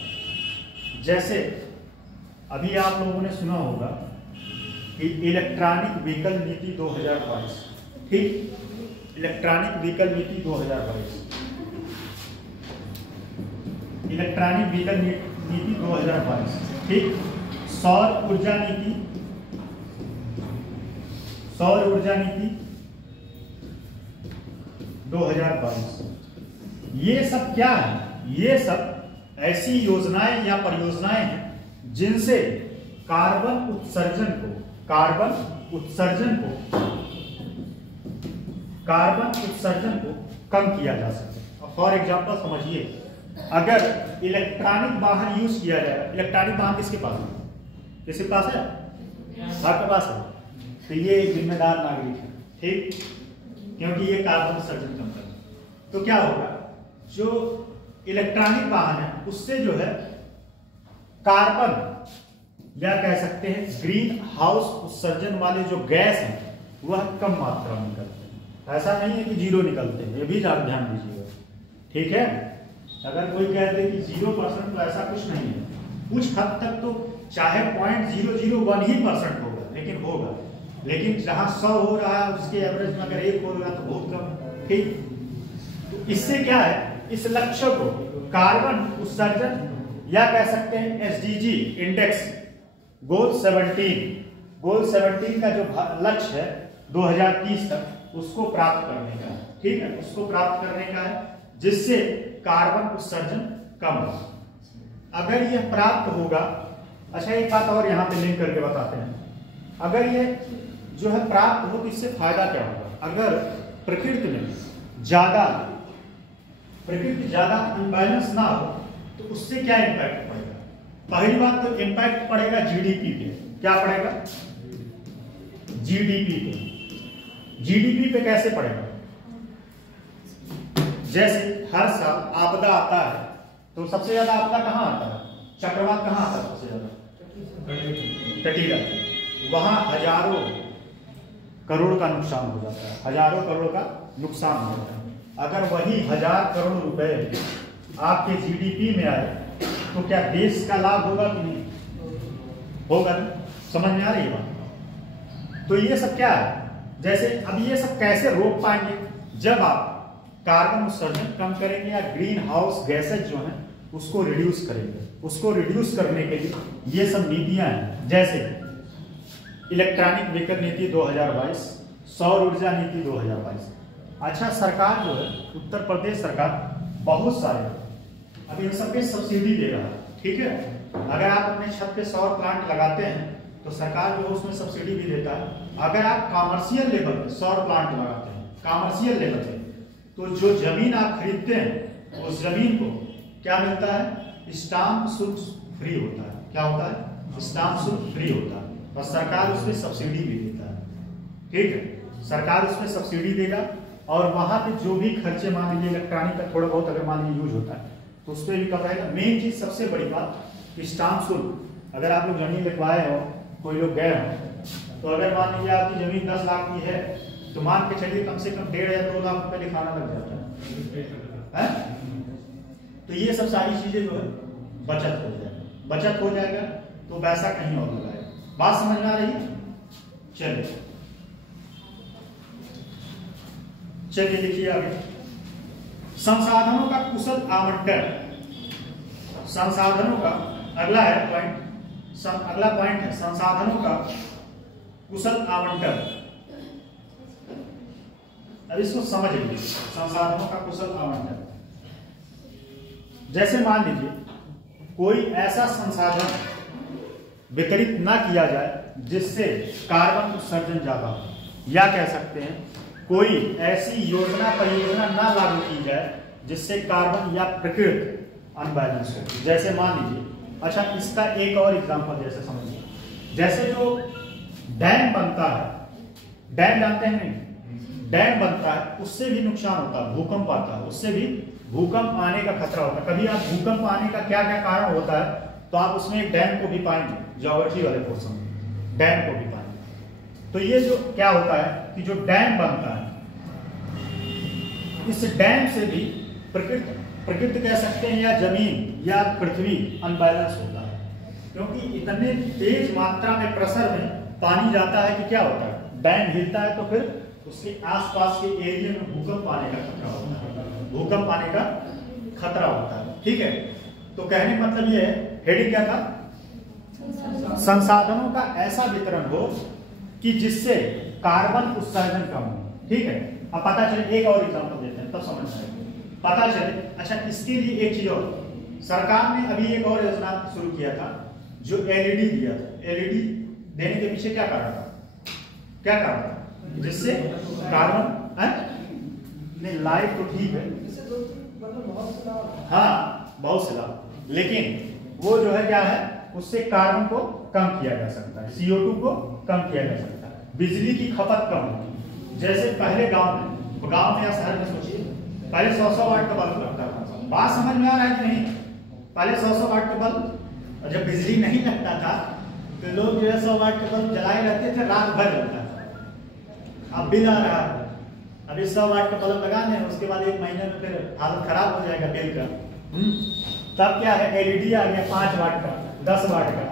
जैसे अभी आप लोगों ने सुना होगा कि इलेक्ट्रॉनिक व्हीकल नीति 2022, ठीक, इलेक्ट्रॉनिक व्हीकल नीति 2022, इलेक्ट्रॉनिक व्हीकल नीति 2022, ठीक। सौर ऊर्जा नीति 2022। ये सब क्या है? ये सब ऐसी योजनाएं या परियोजनाएं हैं जिनसे कार्बन उत्सर्जन को कम किया जा सके। फॉर एग्जांपल समझिए, अगर इलेक्ट्रॉनिक वाहन यूज किया जाए, इलेक्ट्रॉनिक वाहन किसके पास है? किसके पास है? आपके पास है। तो ये एक जिम्मेदार नागरिक है, ठीक, क्योंकि ये कार्बन उत्सर्जन कम करे। तो क्या होगा, जो इलेक्ट्रॉनिक वाहन है उससे जो है कार्बन या कह सकते हैं ग्रीन हाउस उत्सर्जन वाले जो गैस हैं वह कम मात्रा में निकलते हैं। ऐसा नहीं है कि जीरो निकलते हैं, ये भी ध्यान दीजिएगा, ठीक है। अगर कोई कहते हैं कि 0%, तो ऐसा कुछ नहीं है। कुछ हद तक तो चाहे 0.001 ही % होगा, लेकिन होगा। लेकिन जहां 100 हो रहा है उसके एवरेज में अगर 1 हो रहा है तो बहुत कम, ठीक। तो इससे क्या है, इस लक्ष्य को कार्बन उत्सर्जन या कह सकते हैं SDG इंडेक्स गोल 17 का जो लक्ष्य है 2030 तक, उसको प्राप्त करने का है, ठीक है, उसको प्राप्त करने का है, जिससे कार्बन उत्सर्जन कम हो। अगर यह प्राप्त होगा, अच्छा एक बात और यहाँ पे लिंक करके बताते हैं, अगर ये जो है प्राप्त हो तो इससे फायदा क्या होगा? अगर प्रकृति ज्यादा अनबैलेंस ना हो तो उससे क्या इम्पैक्ट पड़ेगा? पहली बात तो इम्पैक्ट पड़ेगा जीडीपी पे। क्या पड़ेगा? जीडीपी पे कैसे पड़ेगा? जैसे हर साल आपदा आता है तो सबसे ज्यादा आपदा कहाँ आता है? चक्रवात कहाँ आता है सबसे ज्यादा? तटीला। वहां हजारों करोड़ का नुकसान हो जाता है, हजारों करोड़ का नुकसान हो जाता है। अगर वही 1000 करोड़ रुपए आपके जीडीपी में आए तो क्या देश का लाभ होगा कि नहीं होगा? समझ में आ रही है बात? तो ये सब क्या है, जैसे अब ये सब कैसे रोक पाएंगे? जब आप कार्बन उत्सर्जन कम करेंगे या ग्रीन हाउस गैसेज जो हैं उसको रिड्यूस करेंगे। उसको रिड्यूस करने के लिए ये सब नीतियां हैं, जैसे इलेक्ट्रॉनिक व्हीकल नीति 2022, सौर ऊर्जा नीति 2022। अच्छा, सरकार जो है उत्तर प्रदेश सरकार बहुत सारे अब इन सब पे सब्सिडी दे रहा है, ठीक है। अगर आप अपने छत पे सौर प्लांट लगाते हैं तो सरकार जो है उसमें सब्सिडी भी देता है। अगर आप कॉमर्शियल लेवल पे सौर प्लांट लगाते हैं, कॉमर्शियल लेवल पे, तो जो जमीन आप खरीदते हैं उस जमीन को क्या मिलता है? स्टाम्प शुल्क फ्री होता है। क्या होता है? स्टाम्प शुल्क फ्री होता है, और सरकार उसमें सब्सिडी भी देता है, ठीक है। सरकार उसमें सब्सिडी देगा, और वहां पे जो भी खर्चे मान लीजिए इलेक्ट्रॉनिक का थोड़ा बहुत अगर मान लीजिए यूज होता है तो उस पर भी कम रहेगा। मेन चीज सबसे बड़ी बात स्टाम्प शुल्क। अगर आप लोग जमीन लिखवाए हो, कोई लोग गए हो, तो अगर मान लीजिए आपकी जमीन 10 लाख की है तो मान के चलिए कम से कम 1.5 या 2 लाख रुपए लिखाना लग जाता है। तो ये सब सारी चीजें जो है बचत हो जाएगा, तो पैसा कहीं और लगाएगा। बात समझ में आ रही है? चलिए चलिए लिखिए आगे, संसाधनों का कुशल आवंटन। संसाधनों का अगला है पॉइंट, अगला पॉइंट है संसाधनों का कुशल आवंटन। अब इसको समझ लीजिए, संसाधनों का कुशल आवंटन। जैसे मान लीजिए कोई ऐसा संसाधन वितरित ना किया जाए जिससे कार्बन उत्सर्जन ज्यादा हो, या कह सकते हैं कोई ऐसी योजना परियोजना ना लागू की जाए जिससे कार्बन या प्रकृति अनबैलेंस हो। जैसे मान लीजिए, अच्छा इसका एक और एग्जांपल जैसे समझिए, जैसे जो डैम बनता है, डैम जानते हैं नहीं, डैम बनता है उससे भी नुकसान होता है, भूकंप आता है, उससे भी भूकंप आने का खतरा होता है। कभी आप भूकंप आने का क्या क्या कारण होता है तो आप उसमें एक डैम को भी पाएंगे, ज्योग्राफी वाले पोर्शन में डैम को भी पाएंगे। तो ये जो क्या होता है कि जो डैम बनता है, इस डैम से भी प्रकृति कह सकते हैं या जमीन या पृथ्वी अनबैलेंस होता है, क्योंकि इतने तेज मात्रा में प्रेशर में पानी जाता है कि क्या होता है, डैम हिलता है तो फिर उसके आसपास के एरिया में भूकंप आने का खतरा होता है, भूकंप आने का खतरा होता है। ठीक है, तो कहने का मतलब ये है, हेडिंग क्या था, संसाधनों का ऐसा वितरण हो कि जिससे कार्बन उत्सर्जन कम हो। ठीक है, अब पता चले, एक और एग्जांपल देते हैं तब समझ आएगा, पता चले। अच्छा इसके लिए एक चीज और, सरकार ने अभी एक और योजना शुरू किया था जो एलईडी दिया था। एलईडी देने के पीछे क्या कारण था, क्या कारण था, जिससे कार्बन नहीं, लाइट तो ठीक है, हाँ बहुत से लाभ, लेकिन वो जो है क्या है, उससे कार्बन को कम किया जा सकता है, CO2 को कम किया जा सकता है, बिजली की खपत कम होगी। जैसे पहले गांव में या शहर में सोचिए, पहले 100 वाट का बल्ब लगता था। बात समझ में आ रहा है कि नहीं, पहले 100 वाट का बल्ब, और जब बिजली नहीं लगता था तो लोग जो है 100 वाट का बल्ब जलाए रहते थे, रात भर लगता था। अब बिल आ रहा है, अभी 100 वाट का बल्ब लगाने, उसके बाद 1 महीने में फिर हालत खराब हो जाएगा बिल का। तब क्या है, एलईडी आ गया 5 वाट का, 10 वाट का।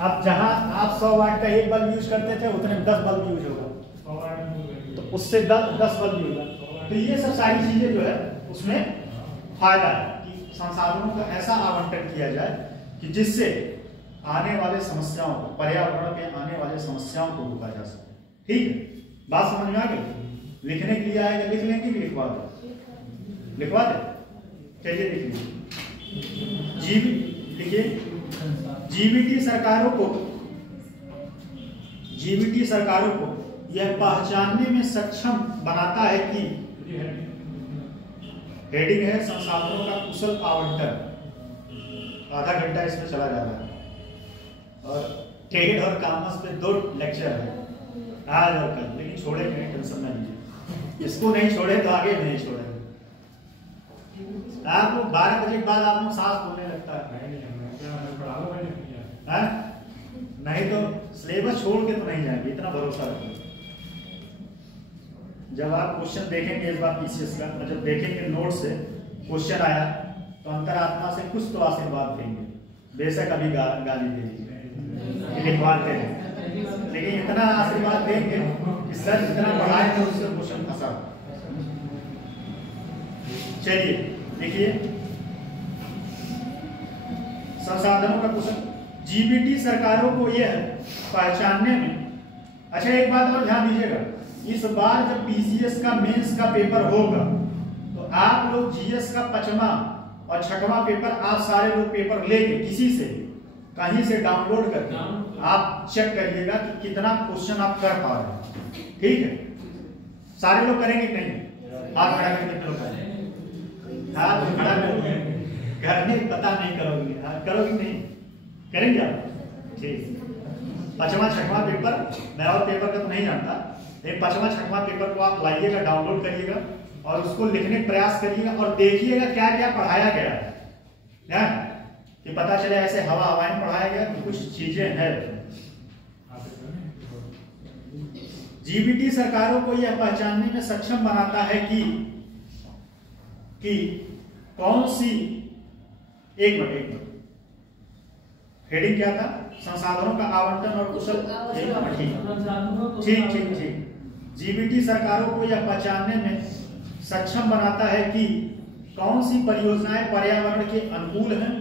अब जहां आप 100 वाट का एक बल्ब यूज करते थे, उतने में 10 बल्ब यूज होगा, तो उससे 10 बल्ब यूज होगा। तो ये सब सारी चीजें जो है उसमें फायदा है कि संसाधनों का ऐसा आवंटन किया जाए कि जिससे आने वाले समस्याओं को, पर्यावरण के आने वाले समस्याओं को रोका जा सके। ठीक है, बात समझ में आ गई। लिखने के लिए आएगा, लिख लेंगे कि लिखवा दे, लिखवा दे, चलिए लिख लीजिए। लिखिए, जीबीटी सरकारों को यह पहचानने में सक्षम बनाता है कि, हेडिंग है संसाधनों का कुशल आवंटन। आधा घंटा इसमें चला जा रहा है, और ट्रेड और कॉमर्स पे 2 लेक्चर है आज और कल, लेकिन छोड़ेंगे नहीं, टेंशन ना लीजिए। इसको नहीं छोड़े तो आगे नहीं छोड़ेंगे। आप लोग 12 बजे के बाद आप लोग सांस फूलने लगता है, नहीं तो सिलेबस छोड़ के तो नहीं जाएंगे, इतना भरोसा रखिए। जब आप क्वेश्चन देखेंगे इस बार पीसीएस का, मतलब देखेंगे नोट से क्वेश्चन आया तो अंतरात्मा से कुछ तो आशीर्वाद देंगे, बेशक अभी गाली दे दीजिए, लिखवाते हैं, लेकिन इतना आशीर्वाद देंगे कि सर इतना पढ़ाए तो उससे क्वेश्चन फंसा। चलिए देखिए, संसाधनों का कुशल, जीबीटी सरकारों को यह पहचानने में। अच्छा एक बात और ध्यान दीजिएगा, इस बार जब पीसीएस का मेंस का पेपर होगा तो आप लोग जीएस का 5वां और 6वां पेपर आप सारे लोग पेपर लेके किसी से कहीं से डाउनलोड करके आप चेक करिएगा कि कितना क्वेश्चन आप कर पा रहे हैं। ठीक है, सारे लोग करेंगे कि नहीं, हाथ खड़ा करके कितने लोग करेंगे, हाथ खड़ा करोगे, घर में पता नहीं करोगे, करोगे नहीं, करेंगे आप। ठीक, 5वां 6वां पेपर, मैं और पेपर का तो नहीं जानता, एक 5वां 6वां पेपर को आप लाइएगा, डाउनलोड करिएगा और उसको लिखने का प्रयास करिएगा और देखिएगा क्या क्या पढ़ाया गया है, कि पता चले ऐसे हवाएं पढ़ाया गया कि कुछ चीजें हैं। जीबीटी सरकारों को यह पहचानने में सक्षम बनाता है कि कौन सी, एक मिनट, हेडिंग क्या था, संसाधनों का आवंटन और कुशल। ठीक, जीबीटी सरकारों को यह पहचानने में सक्षम बनाता है कि कौन सी परियोजनाएं पर्यावरण के अनुकूल हैं,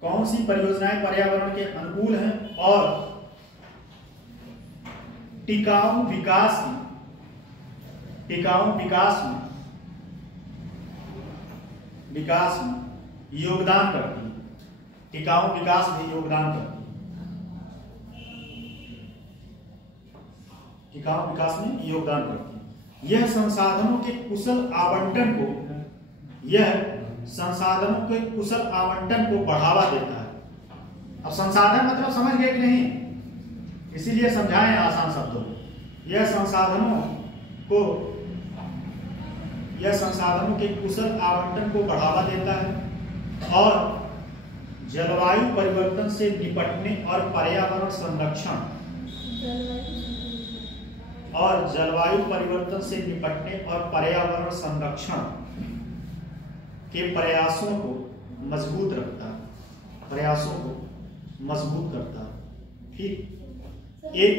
कौन सी परियोजनाएं पर्यावरण के अनुकूल हैं और टिकाऊ विकास में योगदान करती है, टिकाऊ विकास में योगदान करती है, टिकाऊ विकास में योगदान करती है। यह संसाधनों के कुशल आवंटन को बढ़ावा देता है। अब संसाधन मतलब समझ गए कि नहीं, इसीलिए समझाएं आसान शब्दों में। यह संसाधनों के कुशल आवंटन को बढ़ावा देता है और जलवायु परिवर्तन से निपटने और पर्यावरण संरक्षण के प्रयासों को मजबूत रखता है। ठीक, एक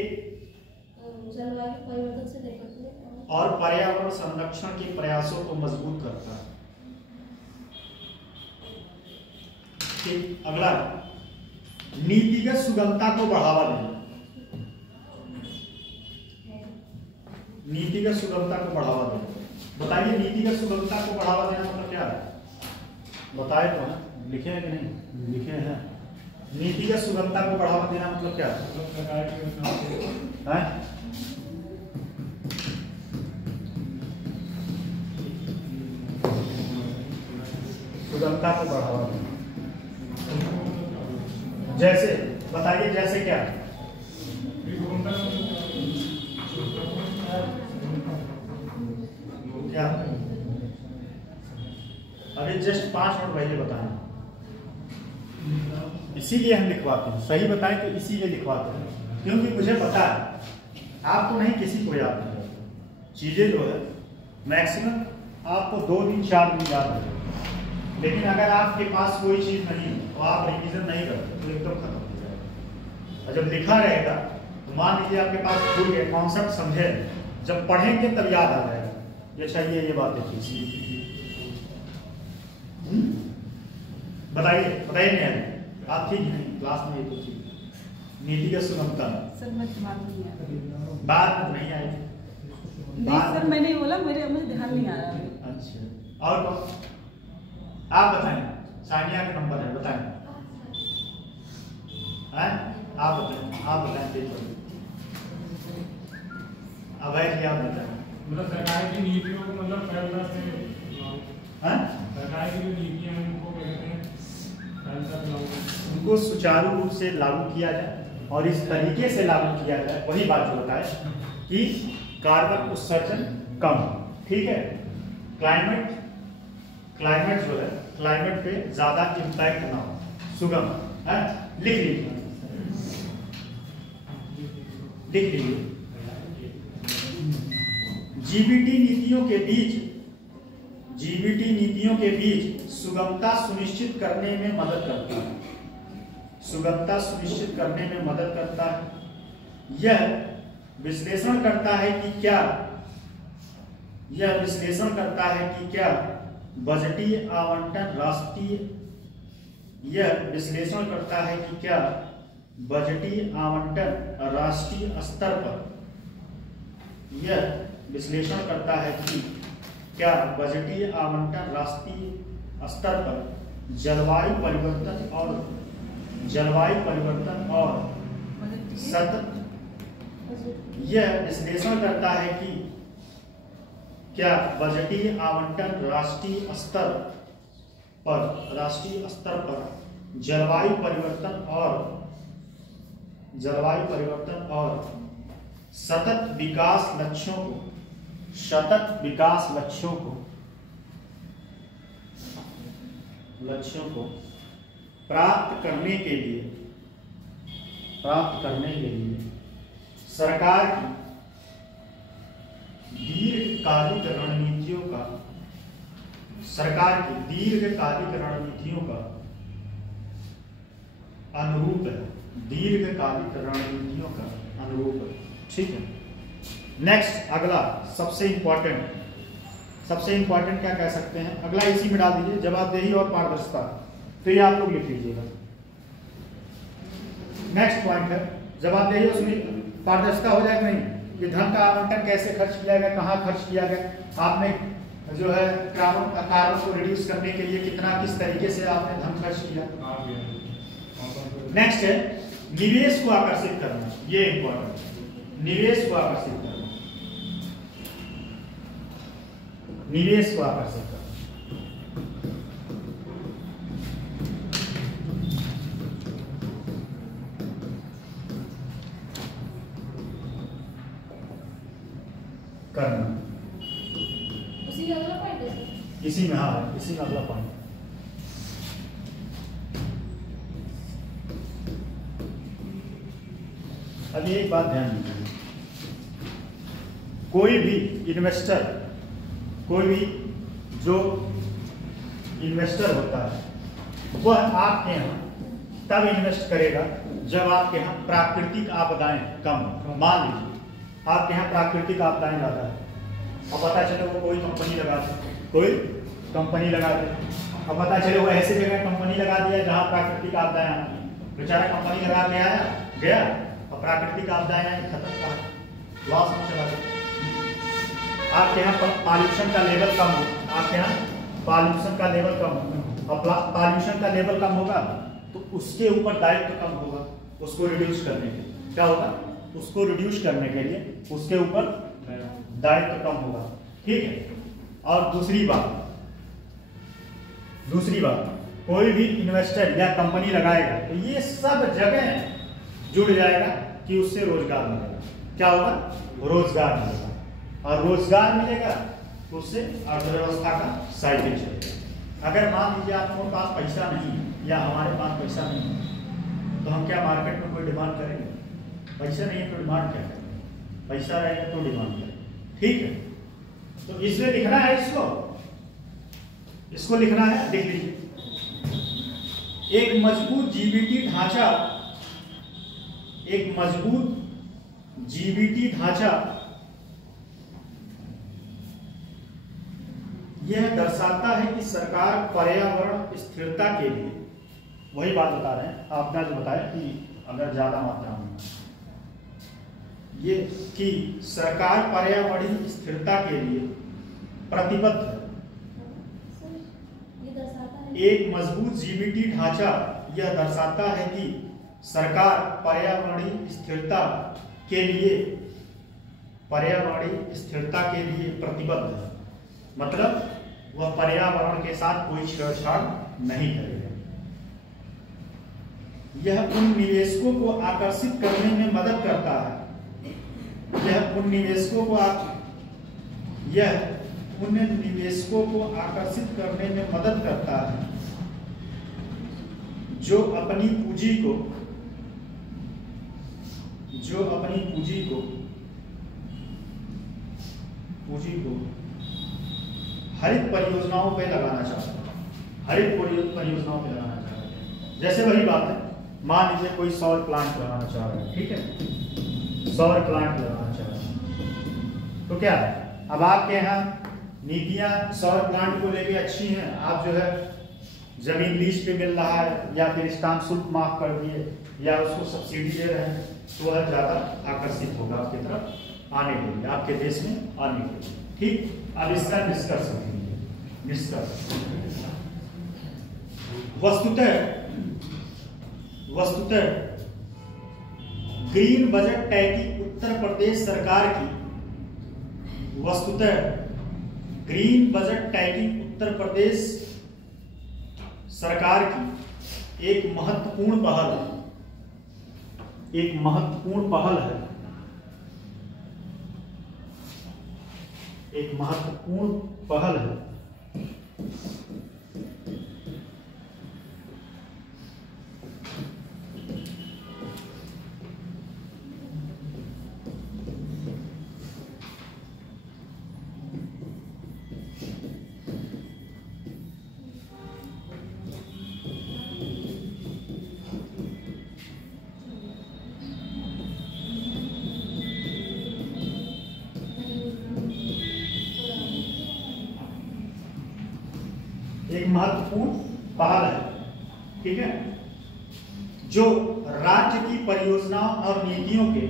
जलवायु परिवर्तन से निपटने और पर्यावरण संरक्षण के प्रयासों को मजबूत करता है। ठीक, अगला नीतिगत सुगमता को बढ़ावा देना। नीतिगत सुगमता को बढ़ावा देना, बताइए नीतिगत सुगमता को बढ़ावा देना मतलब क्या है? बताए तो है, लिखे हैं कि नहीं? लिखे हैं। नीतिगत सुगमता को बढ़ावा देना मतलब क्या है? सुगमता को बढ़ावा देना जैसे, बताइए जैसे क्या? क्या अभी जस्ट 5 मिनट पहले बताएं, इसीलिए हम लिखवाते हैं। सही बताएं तो इसीलिए लिखवाते हैं क्योंकि मुझे पता है आपको नहीं किसी को याद नहीं है चीजें जो है मैक्सिमम आपको 2 दिन 4 दिन याद है, लेकिन अगर आपके पास कोई चीज नहीं तो आप रिवीजन नहीं करते तो एकदम खत्म हो जाएगा। और जब लिखा रहेगा तो मान लीजिए आपके पास भूल गए, कॉन्सेप्ट समझे, जब पढ़ेंगे तब याद आ जाएगा। ये चाहिए, ये बात देखिए, बताइए नहीं आप ठीक नहीं क्लास में, ये तो ठीक। नीतिगत सुगमता सर मैं दिमाग नहीं आ रहा, बात नहीं आई नहीं सर मैंने बोला, मेरे ध्यान नहीं आ रहा। अच्छा, और आप बताएं, सानिया का नंबर है, बताएं। आप बताएं अभय जी आप बताएं। मतलब सरकार की नीतियों को मतलब सरकार की जो नीतियां हैं उनको कहते हैं उनको सुचारू रूप से लागू किया जाए और इस तरीके से लागू किया जाए, वही बात जो बताए कि कार्बन उत्सर्जन कम। ठीक है, क्लाइमेट जो है, क्लाइमेट पे ज्यादा इम्पैक्ट ना हो, सुगम है। लिख लीजिए जीबीटी नीतियों के बीच सुगमता सुनिश्चित करने में मदद करता है। यह विश्लेषण करता है कि क्या बजटीय आवंटन राष्ट्रीय स्तर पर जलवायु परिवर्तन और सतत, यह विश्लेषण करता है कि क्या बजटीय आवंटन राष्ट्रीय स्तर पर जलवायु परिवर्तन और सतत विकास लक्ष्यों को प्राप्त करने के लिए सरकार की दीर्घकालिक रणनीतियों का अनुरूप है। ठीक है, नेक्स्ट अगला सबसे इंपॉर्टेंट सबसे इंपॉर्टेंट क्या कह सकते हैं, अगला इसी में डाल दीजिए, जवाबदेही और पारदर्शिता। तो ये आप लोग लिख लीजिएगा। नेक्स्ट पॉइंट है जवाबदेही और पारदर्शिता हो जाएगा नहीं, कि धन का आवंटन कैसे खर्च किया गया, कहाँ खर्च किया गया, आपने जो है कार्बन को रिड्यूस करने के लिए कितना किस तरीके से आपने धन खर्च किया। नेक्स्ट है निवेश को आकर्षित करना, ये इंपॉर्टेंट, निवेश को आकर्षित करना, निवेश को आकर्षित करना। करना उसी का अगला पॉइंट है सर। इसी में, हाँ इसी में अगला पॉइंट। अब एक बात ध्यान दीजिए, कोई भी इन्वेस्टर, कोई भी जो इन्वेस्टर होता है वह आपके यहाँ तब इन्वेस्ट करेगा जब आपके यहाँ प्राकृतिक आपदाएं कम हो। मान लीजिए आपके यहाँ प्राकृतिक आपदाएं ज्यादा है, अब पता चले वो कोई कंपनी लगा दे, कोई कंपनी लगा दे, अब पता चले वो ऐसी जगह कंपनी लगा दिया जहाँ प्राकृतिक आपदाएं आती हैं, बेचारा कंपनी लगा के आया गया और प्राकृतिक आपदाएं आई, खत्म का लॉस में चला गया। आपके यहाँ पॉल्यूशन का लेवल कम हो, आपके यहाँ पॉल्यूशन का लेवल कम हो, और पॉल्यूशन का लेवल कम होगा तो उसके ऊपर दायित्व कम होगा, उसको रिड्यूस करने के लिए क्या होगा, उसको रिड्यूस करने के लिए उसके ऊपर दायित्व कम होगा, ठीक है। और दूसरी बात कोई भी इन्वेस्टर या कंपनी लगाएगा तो ये सब जगह जुड़ जाएगा कि उससे रोजगार मिलेगा, क्या होगा, रोजगार मिलेगा, और रोजगार मिलेगा तो उससे अर्थव्यवस्था का साइकिल चलेगा। अगर मान लीजिए आपके पास पैसा नहीं है या हमारे पास पैसा नहीं है तो हम क्या मार्केट में कोई डिमांड करेंगे, पैसा नहीं है तो डिमांड क्या करेंगे, पैसा रहेगा तो डिमांड करेंगे, ठीक है। तो इसमें लिखना है, इसको लिखना है, लिख लीजिए। एक मजबूत जीबीटी ढांचा, एक मजबूत जीबीटी ढांचा यह दर्शाता है कि सरकार पर्यावरण स्थिरता के लिए, वही बात बता रहे हैं आपने जो बताया कि अगर ज्यादा मात्रा में, ये कि सरकार पर्यावरणीय स्थिरता के लिए प्रतिबद्ध है। ये दर्शाता है, एक मजबूत जीबीटी ढांचा यह दर्शाता है कि सरकार पर्यावरणीय स्थिरता के लिए, पर्यावरणीय स्थिरता के लिए प्रतिबद्ध है, मतलब वह पर्यावरण के साथ कोई छेड़छाड़ नहीं करेगा। यह उन निवेशकों को आकर्षित करने में मदद करता है, यह उन निवेशकों को आकर्षित करने में मदद करता है जो अपनी पूंजी को हरित परियोजनाओं पे लगाना चाहते हैं, हरित परियोजनाओं पे लगाना चाहते हैं। जैसे वही बात है, मान लीजिए कोई सौर प्लांट लगाना चाह रहा है, ठीक है, सौर प्लांट लगाना चाह रहा है तो क्या है, अब आपके यहाँ नीतियां सौर प्लांट को लेके अच्छी हैं, आप जो है जमीन लीज पे मिल रहा है या फिर स्टाम्प शुल्क माफ कर दिए या उसको सब्सिडी दे रहे हैं तो वह ज्यादा आकर्षित होगा आपकी तरफ आने के लिए, आपके देश में आने के लिए, ठीक। अब इसका निष्कर्ष वस्तुतः green budget tagging Uttar Pradesh सरकार की, वस्तुतः green budget tagging Uttar Pradesh सरकार की एक महत्वपूर्ण पहल है, एक महत्वपूर्ण पहल है, एक महत्वपूर्ण पहल है। एक महत्वपूर्ण पहल है, ठीक है, जो राज्य की परियोजनाओं और नीतियों के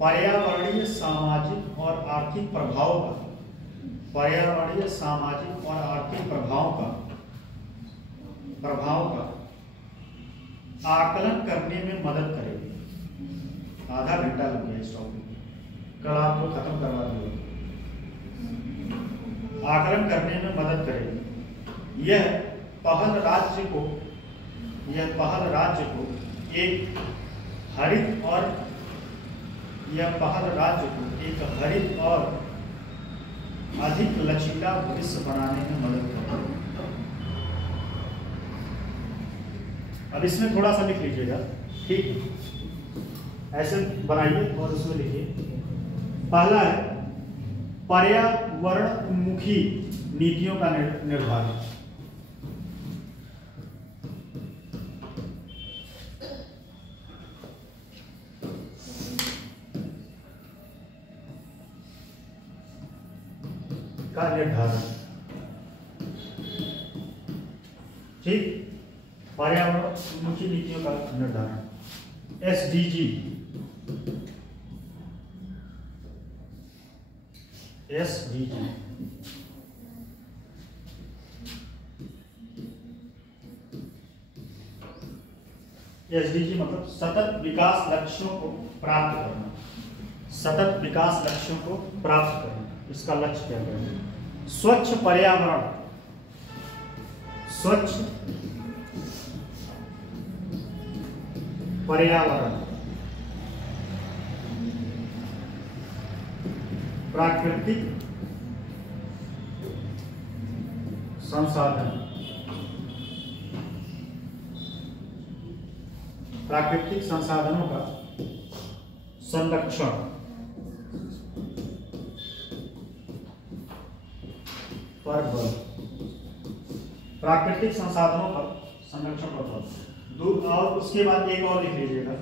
पर्यावरणीय, सामाजिक और आर्थिक प्रभावों का आकलन करने में मदद करेगी। आधा घंटा लग गया इस टॉपिक में, कल आपको खत्म करवा दिया। आकलन करने में मदद करेगी। यह पहल राज्य को एक हरित और अधिक लचीला भविष्य बनाने में मदद करेगी। अब इसमें थोड़ा सा लिख लीजिएगा, ठीक, ऐसे बनाइए और उसमें लिखिए। पहला है पर्यावरण उन्मुखी नीतियों का निर्धारण। ठीक, पर्यावरण उन्मुखी नीतियों का निर्धारण, SDG, SDG मतलब सतत विकास लक्ष्यों को प्राप्त करना। इसका लक्ष्य क्या है? स्वच्छ पर्यावरण, प्राकृतिक संसाधनों का संरक्षण पर बल। प्राकृतिक संसाधनों का संरक्षण पर बल। और उसके बाद एक और लिख लीजिएगा,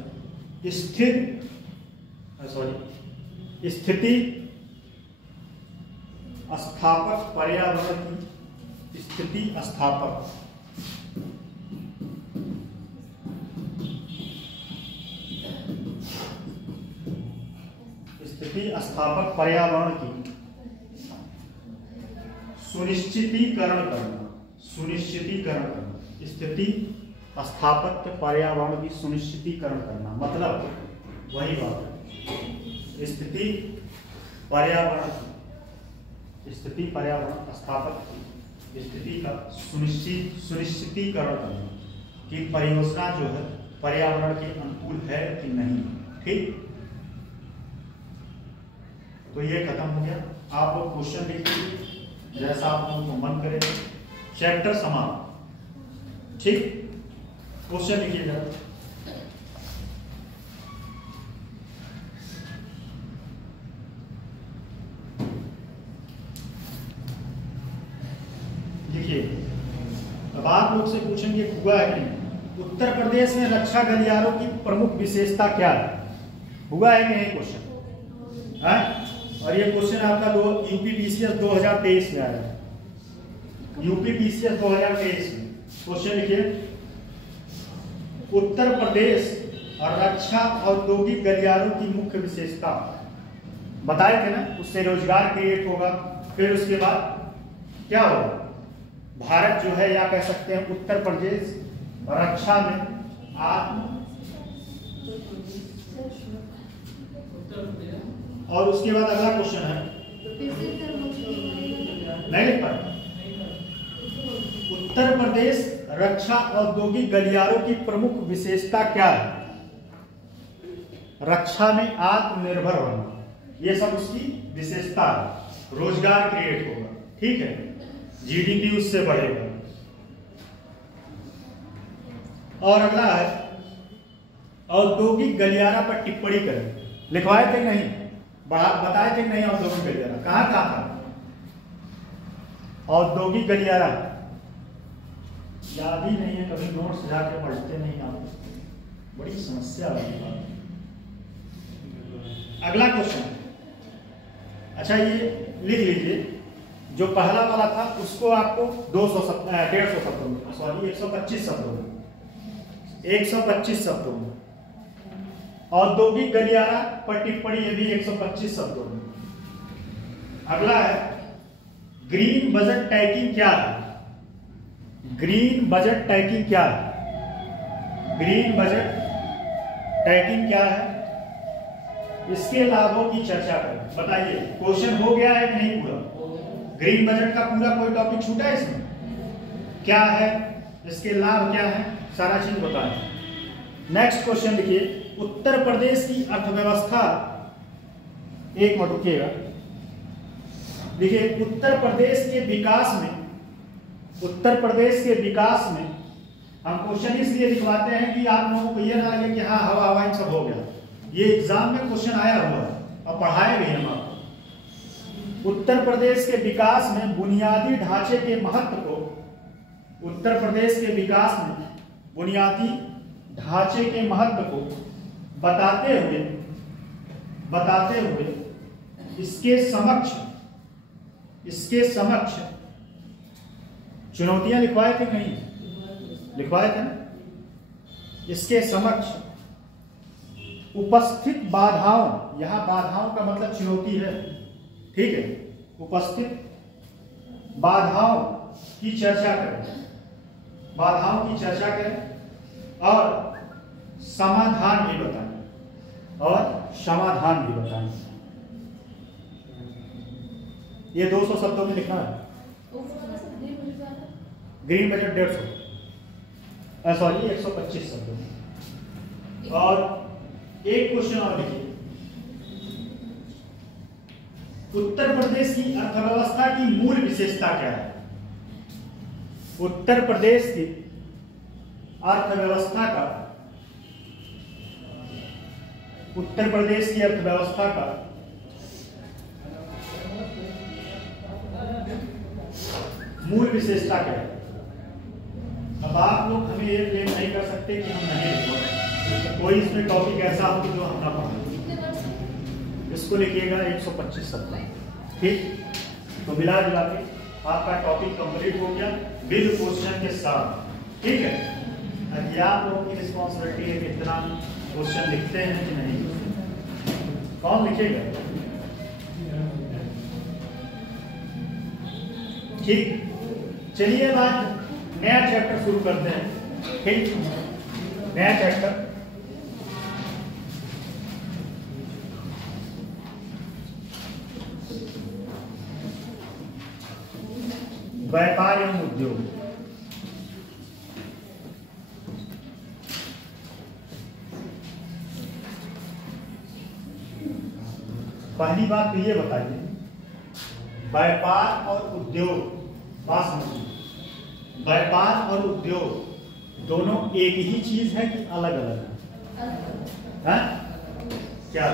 स्थिति स्थापक पर्यावरण की स्थिति स्थापक पर्यावरण की सुनिश्चितीकरण करना। स्थिति स्थापत्य पर्यावरण की सुनिश्चितीकरण करना मतलब वही बात है, स्थिति पर्यावरण स्थापत्य स्थिति का सुनिश्चितीकरण करना कि परियोजना जो है पर्यावरण के अनुकूल है कि नहीं। ठीक, तो ये खत्म हो गया। आप लोग क्वेश्चन लिख लीजिए जैसा आप लोगों को मन करे। चैप्टर समाप्त। ठीक, क्वेश्चन लिखिए जरा। देखिए, अब आप लोग से पूछेंगे हुआ है कि नहीं। उत्तर प्रदेश में रक्षा गलियारों की प्रमुख विशेषता क्या है? हुआ है कि नहीं क्वेश्चन है? और ये क्वेश्चन आपका यूपीपीसीएस 2023 में आया है। यूपीपीसीएस 2023 में क्वेश्चन लिखिए, उत्तर प्रदेश और रक्षा औद्योगिक गलियारों की मुख्य विशेषता बताए थे ना। उससे रोजगार क्रिएट होगा, फिर उसके बाद क्या होगा, भारत जो है या कह सकते हैं उत्तर प्रदेश रक्षा में और उसके बाद अगला क्वेश्चन है, नहीं लिख पाए। उत्तर प्रदेश रक्षा औद्योगिक गलियारों की प्रमुख विशेषता क्या है? रक्षा में आत्मनिर्भर होना, ये सब उसकी विशेषता है। रोजगार क्रिएट होगा, ठीक है, जीडीपी उससे बढ़ेगा। और अगला है औद्योगिक गलियारा पर टिप्पणी करें। लिखवाए थे नहीं, बताए थे नहीं। औद्योगिक गलियारा कहाँ था? औद्योगिक गलियारा याद ही नहीं है, कभी नोट्स जाके पढ़ते नहीं आप, बड़ी समस्या वाली बात। अगला क्वेश्चन, अच्छा ये लिख लीजिए, जो पहला वाला था उसको आपको 150 शब्दों में, सॉरी 125 शब्दों में, 125 शब्दों में। औद्योगिक गलियारा पर टिप्पणी, ये भी 125 शब्दों में। अगला है ग्रीन बजट टैगिंग क्या है? ग्रीन बजट टैगिंग क्या है? ग्रीन बजट टैगिंग क्या है? इसके लाभों की चर्चा करें। बताइए, क्वेश्चन हो गया है कि नहीं पूरा? ग्रीन बजट का पूरा कोई टॉपिक छूटा है इसमें? क्या है इसके लाभ, क्या है, सारा चीज बताएं। नेक्स्ट क्वेश्चन लिखिए, उत्तर प्रदेश की अर्थव्यवस्था, एक मिनट रुकिएगा, देखिए उत्तर प्रदेश के विकास में, उत्तर प्रदेश के विकास में हम क्वेश्चन इसलिए लिखवाते हैं कि आप लोगों को ये ना लगे कि हाँ हवा हवा सब हो गया। ये एग्जाम में क्वेश्चन आया हुआ है और पढ़ाए भी हम आपको। उत्तर प्रदेश के विकास में बुनियादी ढांचे के महत्व को, उत्तर प्रदेश के विकास में बुनियादी ढांचे के महत्व को बताते हुए इसके समक्ष चुनौतियां लिखवाए थे, नहीं लिखवाए थे ना? इसके समक्ष उपस्थित बाधाओं, यहां बाधाओं का मतलब चुनौती है, ठीक है, उपस्थित बाधाओं की चर्चा करें, बाधाओं की चर्चा करें और समाधान भी बताएं, ये 200 शब्दों में लिखना है। ग्रीन बजट 150, सॉरी 125 शब्दों में। और एक क्वेश्चन और लिखिए, उत्तर प्रदेश की अर्थव्यवस्था की मूल विशेषता क्या है? उत्तर प्रदेश की अर्थव्यवस्था का, उत्तर प्रदेश की अर्थव्यवस्था का मूल विशेषता क्या है? अब आप लोग हमें ये क्लेम नहीं कर सकते कि हम नहीं लिखवाए, कोई इसमें टॉपिक ऐसा हो जो हम ना पढ़ें। इसको लिखिएगा 125 शब्द, ठीक? तो मिला जुला के आपका टॉपिक कंप्लीट हो गया विद क्वेश्चन के साथ, ठीक है? अब आप लोगों की रिस्पॉन्सिबिलिटी है कि इतना क्वेश्चन लिखते हैं कि नहीं। कौन लिखेगा? ठीक, चलिए बात नया चैप्टर शुरू करते हैं, ठीक? नया चैप्टर, व्यापार एवं उद्योग। पहली बात तो ये बताइए, व्यापार और उद्योग, बात समझिए, व्यापार और उद्योग दोनों एक ही चीज है कि अलग अलग है? क्या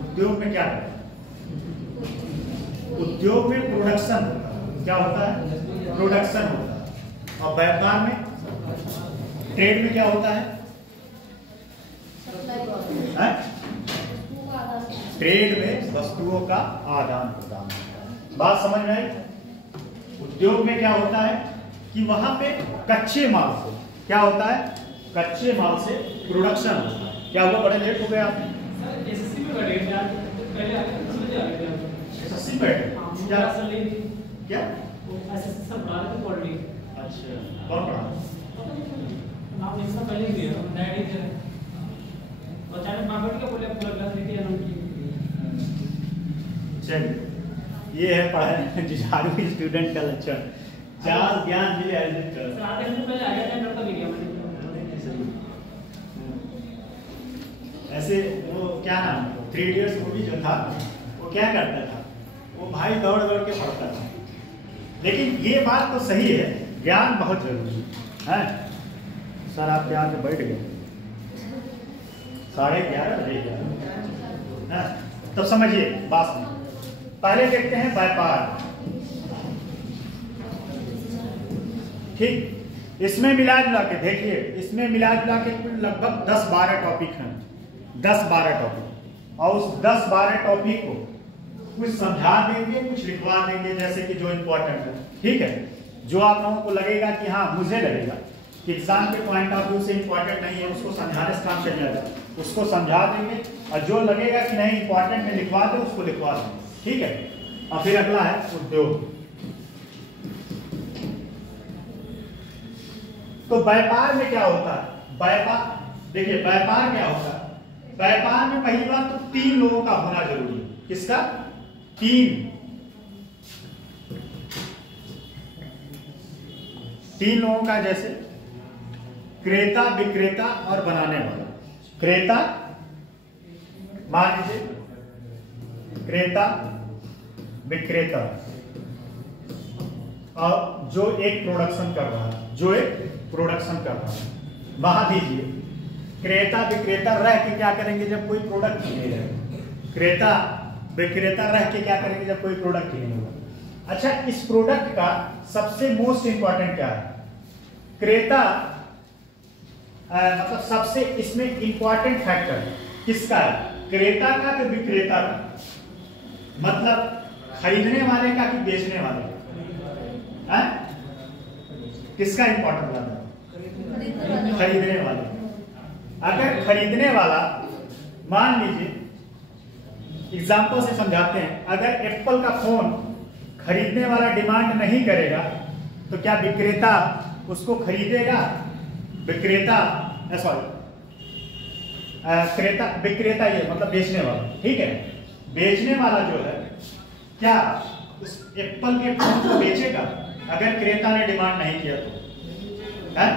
उद्योग में क्या है? उद्योग में प्रोडक्शन क्या होता है? प्रोडक्शन होता है। और व्यापार में, ट्रेड में क्या होता है? ट्रेड में वस्तुओं का आदान प्रदान। बात समझ में आई? उद्योग में क्या होता है कि वहां पे कच्चे माल से क्या होता है? कच्चे माल से प्रोडक्शन होता है। क्या हुआ, बड़े लेट हो गए आप? एसएससी में बैठे क्या? अच्छा, कौन पढ़ा? चलिए, ये है पढ़ाई जुझारू स्टूडेंट का लक्षण। जहाँ ज्ञान मिले अर्जित कर। ऐसे वो क्या नाम, 3 इडियट्स मूवी जो था, वो क्या करता था? वो भाई दौड़ दौड़ के पढ़ता था। लेकिन ये बात तो सही है, ज्ञान बहुत जरूरी है। सर आप यहाँ पे बैठ गए 11:30 बजे, तब समझिए बात में। पहले देखते हैं व्यापार, ठीक? इसमें मिला जुला के देखिए, इसमें मिला जुला के लगभग 10-12 टॉपिक हैं। 10-12 टॉपिक, और उस 10-12 टॉपिक को कुछ समझा देंगे, कुछ लिखवा देंगे, जैसे कि जो इम्पोर्टेंट है, ठीक है। जो आप लोगों को लगेगा कि हाँ, मुझे लगेगा कि एग्जाम के पॉइंट ऑफ व्यू से इम्पोर्टेंट नहीं है, उसको समझाने से काम चल जाएगा, उसको समझा देंगे, और जो लगेगा कि नहीं इम्पोर्टेंट में लिखवा दे, उसको लिखवा देंगे, ठीक है। और फिर अगला है उद्योग। तो व्यापार में क्या होता है? व्यापार, देखिए व्यापार क्या होता है? व्यापार में पहली बात तो 3 लोगों का होना जरूरी है। किसका? 3 लोगों का, जैसे क्रेता, विक्रेता और बनाने वाला। क्रेता, मान लीजिए क्रेता, विक्रेता, और जो एक प्रोडक्शन कर रहा है, जो एक प्रोडक्शन कर रहा है, वहां दीजिए क्रेता विक्रेता रह के क्या करेंगे जब कोई प्रोडक्ट ही नहीं रहेगा। क्रेता विक्रेता रह के क्या करेंगे जब कोई प्रोडक्ट ही नहीं होगा। अच्छा, इस प्रोडक्ट का सबसे मोस्ट इंपॉर्टेंट क्या है? क्रेता, मतलब सबसे इसमें इंपॉर्टेंट फैक्टर किसका है? क्रेता का कि विक्रेता का? मतलब खरीदने वाले का कि बेचने वाले का? किसका इंपॉर्टेंट ज्यादा है? खरीदने वाले। अगर खरीदने वाला, मान लीजिए एग्जांपल से समझाते हैं, अगर एप्पल का फोन खरीदने वाला डिमांड नहीं करेगा तो क्या विक्रेता उसको खरीदेगा? विक्रेता, सॉरी क्रेता, विक्रेता ये मतलब बेचने वाला, ठीक है। बेचने वाला जो है क्या उस एप्पल के फोन को बेचेगा अगर क्रेता ने डिमांड नहीं किया तो? है?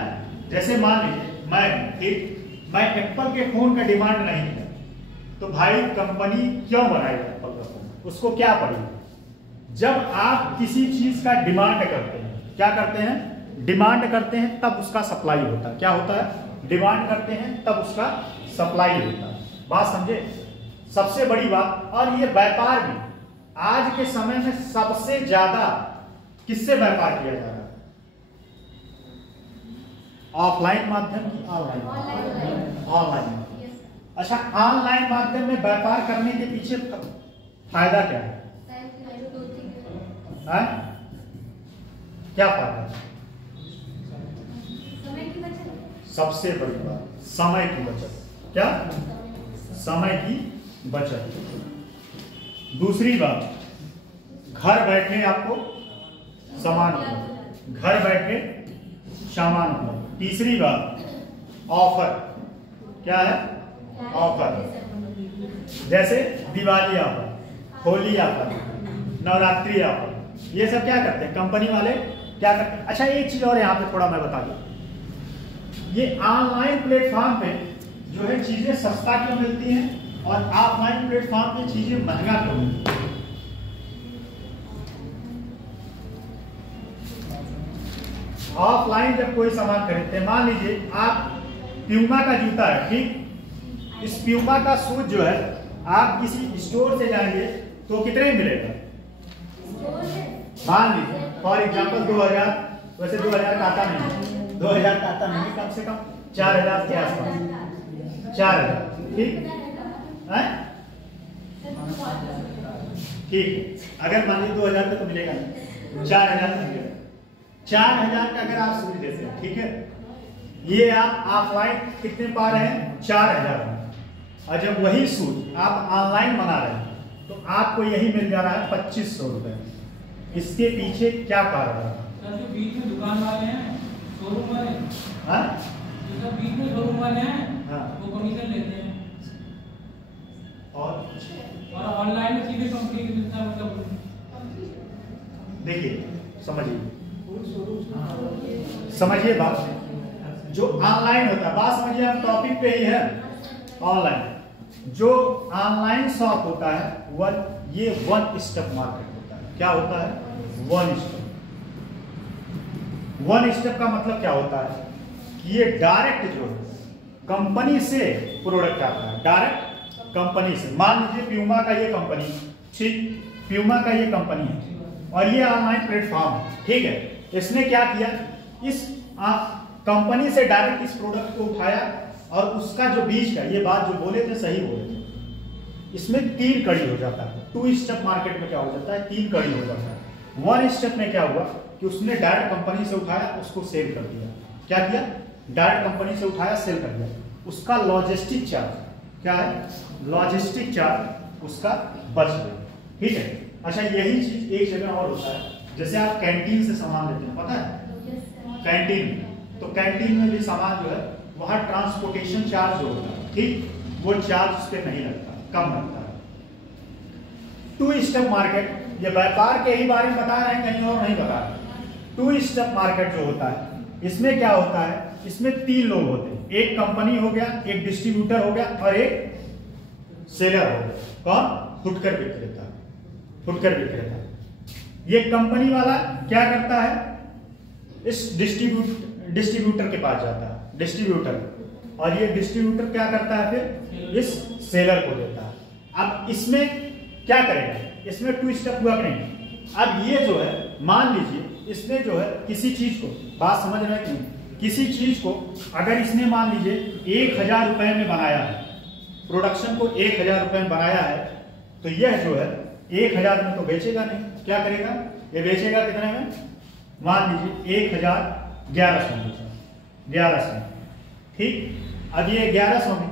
जैसे मान लीजिए मैं एप्पल के फोन का डिमांड नहीं किया तो भाई कंपनी क्यों बनाएगी एप्पल का फोन? उसको क्या पड़ेगा? जब आप किसी चीज का डिमांड करते हैं, क्या करते हैं? डिमांड करते हैं, तब उसका सप्लाई होता है। क्या होता है? डिमांड करते हैं तब उसका सप्लाई होता है। बात समझे? सबसे बड़ी बात। और ये व्यापार में आज के समय में सबसे ज्यादा किससे व्यापार किया जा रहा है? ऑफलाइन माध्यम की ऑनलाइन? ऑनलाइन। अच्छा, ऑनलाइन माध्यम में व्यापार करने के पीछे फायदा क्या है? क्या फायदा है? सबसे बड़ी बात समय की बचत। क्या? समय की बचत। दूसरी बात, घर बैठे आपको सामान उपलब्ध, घर बैठे सामान उपलब्ध। तीसरी बात, ऑफर। क्या है? ऑफर। जैसे Diwali offer, Holi offer, Navratri offer, ये सब क्या करते हैं कंपनी वाले? क्या करते हैं? अच्छा, एक चीज और यहाँ पे थोड़ा मैं बता दूं, ये ऑनलाइन प्लेटफॉर्म पे जो है चीजें सस्ता क्यों मिलती हैं और ऑफलाइन प्लेटफॉर्म पे चीजें महंगा क्यों मिलती हैं? ऑफलाइन जब कोई सामान खरीदते हैं, मान लीजिए आप प्यूमा का जूता है, ठीक, इस प्यूमा का शूज जो है आप किसी स्टोर से जाएंगे तो कितने में मिलेगा? मान लीजिए फॉर एग्जांपल 2000, वैसे 2000 का आता नहीं, 2000 का आता नहीं, कम से कम 4000 के आसपास, 4000, ठीक है? ठीक, अगर मान लीजिए 2000 का तो मिलेगा नहीं, 4000 का मिलेगा। 4000 का अगर आप शूज देते हैं, ठीक है, ये आप ऑफलाइन कितने पा रहे हैं? 4000 में। और जब वही शूज आप ऑनलाइन मंगा रहे हैं तो आपको यही मिल जा रहा है 2500 रुपए। इसके पीछे क्या कारण है? सर, जो बीच में दुकान वाले हैं, शोरूम वाले, हाँ, जो सब बीच में शोरूम वाले हैं, हाँ, वो कमीशन लेते हैं। और ऑनलाइन में सीधे कंपनी की मिलता है। मतलब देखिए, समझिए बात, जो ऑनलाइन होता है, बात समझिए, हम टॉपिक पे ही है। ऑनलाइन जो ऑनलाइन शॉप होता है वह ये वन स्टेप मार्केट होता है। क्या होता है? One step. वन स्टेप का मतलब क्या होता है कि ये डायरेक्ट जो कंपनी से प्रोडक्ट आता है, डायरेक्ट कंपनी से। मान लीजिए प्यूमा का ये कंपनी, ठीक, प्यूमा का ये कंपनी है और ये ऑनलाइन प्लेटफॉर्म है, ठीक है। इसने क्या किया? इस कंपनी से डायरेक्ट इस प्रोडक्ट को उठाया और उसका जो बीच का, ये बात जो बोले थे सही बोले थे, इसमें 3 कड़ी हो जाता है। 2 स्टेप मार्केट में क्या हो जाता है, 3 कड़ी हो जाता है। 1 स्टेप में क्या हुआ कि उसने डायरेक्ट कंपनी से उठाया, उसको सेल कर दिया। क्या किया, डायरेक्ट कंपनी से उठाया, सेल कर दिया। उसका लॉजिस्टिक चार्ज क्या है, लॉजिस्टिक चार्ज उसका बच गया। ठीक है। अच्छा, यही चीज एक जगह और होता है, जैसे आप कैंटीन से सामान लेते हैं, पता है कैंटीन, तो कैंटीन में भी सामान जो है वहां ट्रांसपोर्टेशन चार्ज जो होता है, ठीक, वो चार्ज उस पर नहीं लगता, कम लगता है। 2 स्टेप मार्केट, ये व्यापार के ही बारे में बता रहे हैं, कहीं और नहीं बता रहे। 2 स्टेप मार्केट जो होता है, इसमें क्या होता है, इसमें 3 लोग होते हैं, एक कंपनी हो गया, एक डिस्ट्रीब्यूटर हो गया और एक सेलर हो गया। कौन, फुटकर विक्रेता। फुटकर विक्रेता, ये कंपनी वाला क्या करता है, इस डिस्ट्रीब्यूटर के पास जाता है, डिस्ट्रीब्यूटर, और ये डिस्ट्रीब्यूटर क्या करता है, फिर इस सेलर को देता है। अब इसमें क्या करेगा, इसमें 2 स्टेप हुआ कि नहीं। अब ये जो है, मान लीजिए इसने जो है किसी चीज को, बात समझ रहे हैं कि नहीं, किसी चीज को अगर इसने मान लीजिए 1000 रुपए में बनाया है, प्रोडक्शन को 1000 रुपए में बनाया है, तो यह जो है 1000 में तो बेचेगा नहीं, क्या करेगा, ये बेचेगा कितने में, मान लीजिए 1100, ठीक। अब ये 1100 में,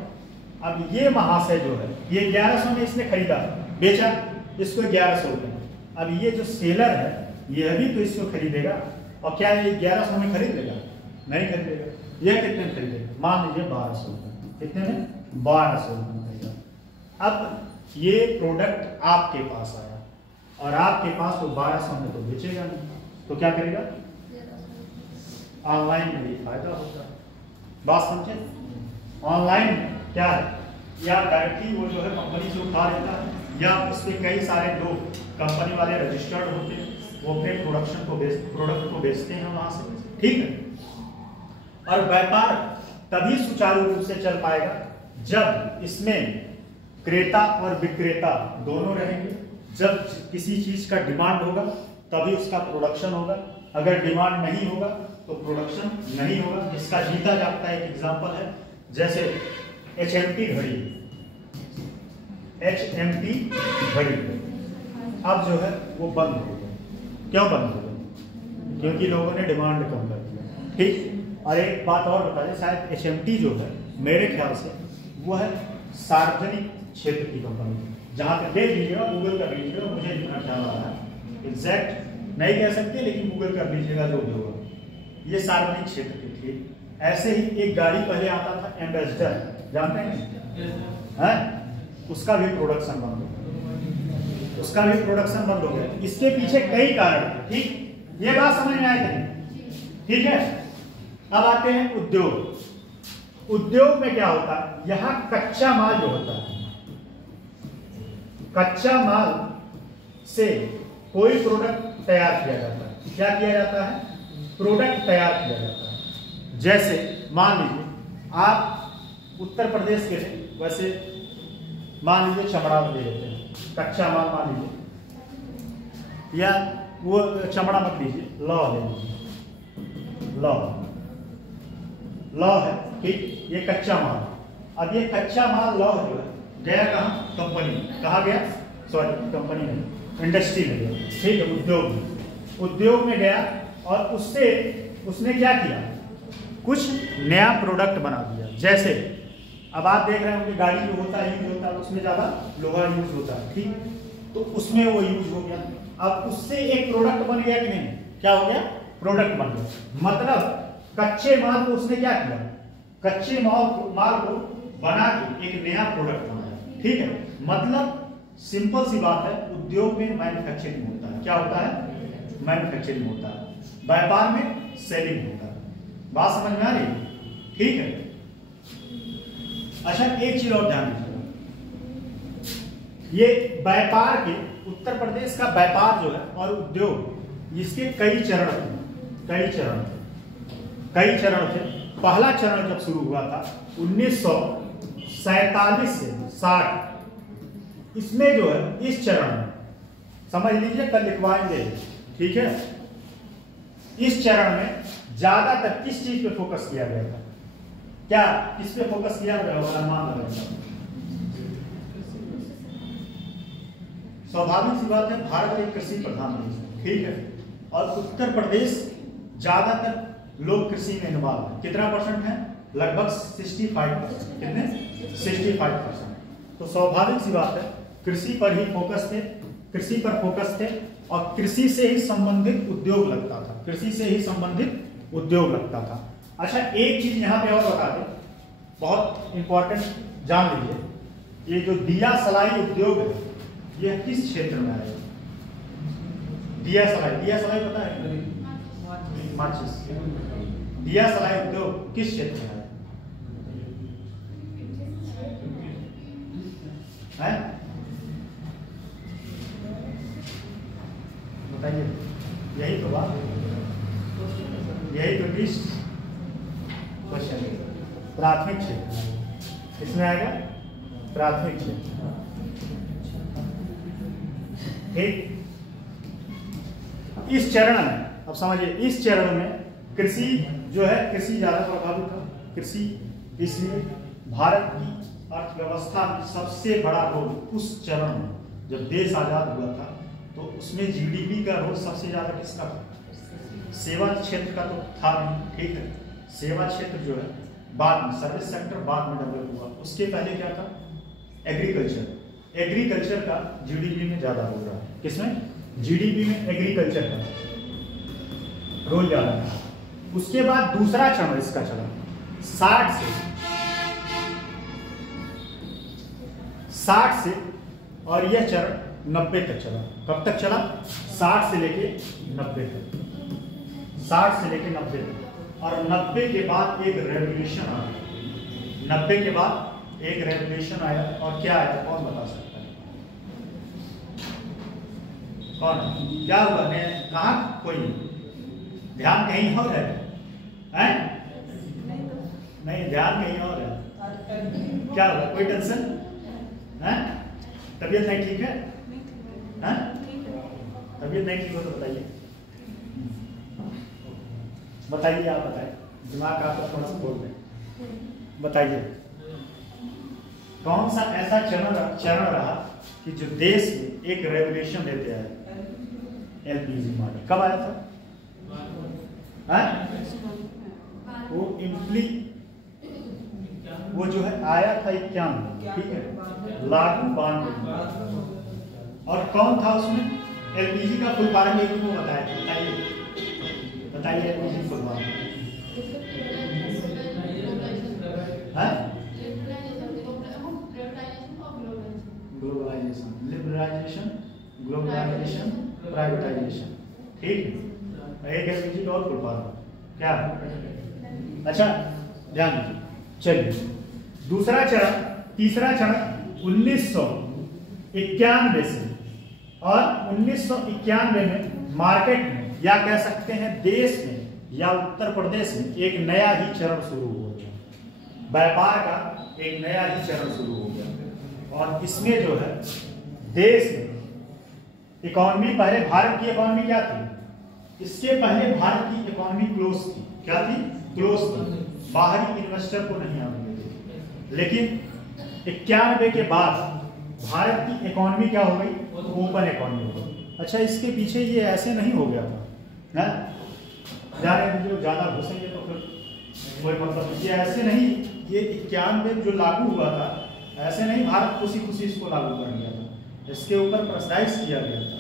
अब ये महाशय जो है, ये 1100 में इसने खरीदा, बेचा इसको 1100 रुपए। अब ये जो सेलर है, यह भी तो इसको खरीदेगा, और क्या ये 1100 में खरीद लेगा, नहीं खरीदेगा। ये कितने में खरीदेगा, मान लीजिए 1200 रुपए, कितने में, 1200 रुपए में खरीदा। अब ये प्रोडक्ट आपके पास आया, और आपके पास तो 1200 में तो बेचेगा नहीं, तो क्या करेगा, ऑनलाइन में भी फायदा होता है। बात समझे, ऑनलाइन में क्या है, या डायरेक्टली वो जो है कंपनी से उठा लेता है, या उसके कई सारे लोग कंपनी वाले रजिस्टर्ड होते हैं, वो अपने प्रोडक्ट को बेचते हैं वहां से, ठीक है। और व्यापार तभी सुचारू रूप से चल पाएगा जब इसमें क्रेता और विक्रेता दोनों रहेंगे। जब किसी चीज का डिमांड होगा तभी उसका प्रोडक्शन होगा, अगर डिमांड नहीं होगा तो प्रोडक्शन नहीं होगा। इसका जीता जागता एक एग्जांपल है, जैसे HMT घड़ी, HMT घड़ी अब जो है वो बंद हो गई। क्यों बंद हो गई, क्योंकि लोगों ने डिमांड कम कर दिया, ठीक। और एक बात और बता दें, शायद HMT जो है मेरे ख्याल से वो है सार्वजनिक क्षेत्र की कंपनी, जहां तक देख लीजिएगा, गूगल कर लीजिएगा, मुझे जितना ख्याल आ रहा है, एग्जैक्ट नहीं कह सकते लेकिन गूगल कर लीजिएगा जो भी होगा, ये सार्वजनिक क्षेत्र की थी। ऐसे ही एक गाड़ी पहले आता था एम्बेसडर, जानते हैं, उसका भी प्रोडक्शन बंद हो गया, उसका भी प्रोडक्शन बंद हो गया। इसके पीछे कई कारण थे, ठीक, ये बात समझ में आए थे, ठीक है। अब आते हैं उद्योग। उद्योग में क्या होता है, यहां कच्चा माल जो होता है, कच्चा माल से कोई प्रोडक्ट तैयार किया जाता है। क्या किया जाता है, प्रोडक्ट तैयार किया जाता है। जैसे मान लीजिए आप उत्तर प्रदेश के थे, वैसे मान लीजिए चमड़ा ले लेते हैं, कच्चा माल मान लीजिए, या वो चमड़ा मत लीजिए, लौ ले लीजिए, लौ है, ठीक, ये कच्चा माल। अब ये कच्चा माल लौ जो है गया कहाँ, कंपनी, कहाँ गया, सॉरी कंपनी नहीं, इंडस्ट्री में गया, ठीक है, उद्योग में, उद्योग में गया और उससे उसने क्या किया, कुछ नया प्रोडक्ट बना दिया। जैसे अब आप देख रहे हैं कि गाड़ी जो होता है यूज होता है, उसमें ज्यादा लोहा यूज होता है, ठीक, तो उसमें वो यूज हो गया। अब उससे एक प्रोडक्ट बन गया कि नहीं, क्या हो गया, प्रोडक्ट बन गया। मतलब कच्चे माल को उसने क्या किया, कच्चे माल को बना के एक नया प्रोडक्ट बनाया, ठीक है। मतलब सिंपल सी बात है, उद्योग में मैन्युफैक्चरिंग होता है, क्या होता है, मैन्युफैक्चरिंग होता है, व्यापार में सेलिंग होता है। बात समझ में आ रही है, ठीक है। अच्छा, एक चीज और ध्यान दीजिएगा, ये व्यापार के, उत्तर प्रदेश का व्यापार जो है और उद्योग, इसके कई चरण थे। पहला चरण जब शुरू हुआ था 1947 से 60, इसमें जो है, इस चरण में समझ लीजिए, कल लिखवाएंगे, ठीक है। इस चरण में ज्यादातर किस चीज पे फोकस किया गया था, क्या किस पे फोकस किया गया होगा, अनुमान लगाइए। स्वाभाविक सी बात है, भारत एक कृषि प्रधान देश है, ठीक है, और उत्तर प्रदेश ज्यादातर लोग कृषि में इन्वॉल्व है। कितना परसेंट है? लगभग 65%। कितने? 65%। तो स्वाभाविक सी बात है, कृषि पर ही फोकस थे, कृषि पर फोकस थे, और कृषि से ही संबंधित उद्योग लगता था, कृषि से ही संबंधित उद्योग लगता था। अच्छा, एक चीज यहाँ पे और बता दें, बहुत इंपॉर्टेंट जान लीजिए, ये जो दिया सलाई उद्योग है, ये किस क्षेत्र में आएगा? दिया सलाई पता है? माचिस। दिया सलाई उद्योग किस क्षेत्र में है? बताइए, यही तो बात, यही तो क्वेश्चन है। प्राथमिक क्षेत्र इसमें आएगा, प्राथमिक क्षेत्र, ठीक। इस चरण में, अब समझिए, इस चरण में कृषि जो है, कृषि ज्यादा प्रभावित है, कृषि, इसलिए भारत की अर्थव्यवस्था में सबसे बड़ा रोल उस चरण में, जब देश आजाद हुआ था तो उसमें जीडीपी का रोल सबसे ज्यादा किसका था? सेवा क्षेत्र का तो था नहीं, ठीक है, सेवा क्षेत्र जो है बाद में, सर्विस सेक्टर बाद में डेवलप हुआ, उसके पहले क्या था? एग्रीकल्चर। एग्रीकल्चर का जीडीपी में ज्यादा रोल रहा है। किसमें? जीडीपी में एग्रीकल्चर का रोल ज्यादा है। उसके बाद दूसरा चरण इसका चला 60 से, और यह चरण 90 तक चला। कब तक चला? 60 से लेके 90 तक, 60 से लेके 90 तक। और 90 के बाद एक रेवोल्यूशन आया, 90 के बाद एक रेवोल्यूशन आया, और क्या आया, कौन बता सकता है? कौन? क्या हुआ? कहा कोई ध्यान कहीं और है? नहीं, ध्यान कहीं और है। क्या हुआ? कोई टेंशन है? तबीयत नहीं ठीक है? तबीयत नहीं ठीक हो तो बताइए, बताइए, आप बताइए, दिमाग आपका थोड़ा सा बोल रहे, बताइए कौन सा ऐसा चरण रहा कि जो देश में एक रेवोल्यूशन लेते आए? एलपीजी मॉडल कब आया था? वो जो है आया था 91, ठीक है, लागू 92। और कौन था उसमें? एलपीजी का फुल फॉर्म एक को बताया, बताइए LPG full form. Globalisation, liberalisation, globalisation, privatisation, ठीक है। एक एलपीजी का और फुल फॉर्म क्या? अच्छा ध्यान दीजिए। चलिए, दूसरा चरण, तीसरा चरण 1991 से, और 1991 में मार्केट में, या कह सकते हैं देश में, या उत्तर प्रदेश में एक नया ही चरण शुरू हो गया, व्यापार का एक नया ही चरण शुरू हो गया। और इसमें जो है देश में इकोनॉमी, पहले भारत की इकोनॉमी क्या थी? इसके पहले भारत की इकोनॉमी क्लोज थी। क्या थी? क्लोज थी, बाहरी इन्वेस्टर को नहीं आने देते। लेकिन 91 के बाद भारत की इकोनॉमी क्या हो गई? ओपन इकोनॉमी हो गई। अच्छा, इसके पीछे ये ऐसे नहीं हो गया था, जो ज्यादा घुसेंगे तो फिर कोई मतलब, ये ऐसे नहीं, ये 91 जो लागू हुआ था, ऐसे नहीं भारत खुशी खुशी इसको लागू कर दिया था, इसके ऊपर प्रेशराइज किया गया था।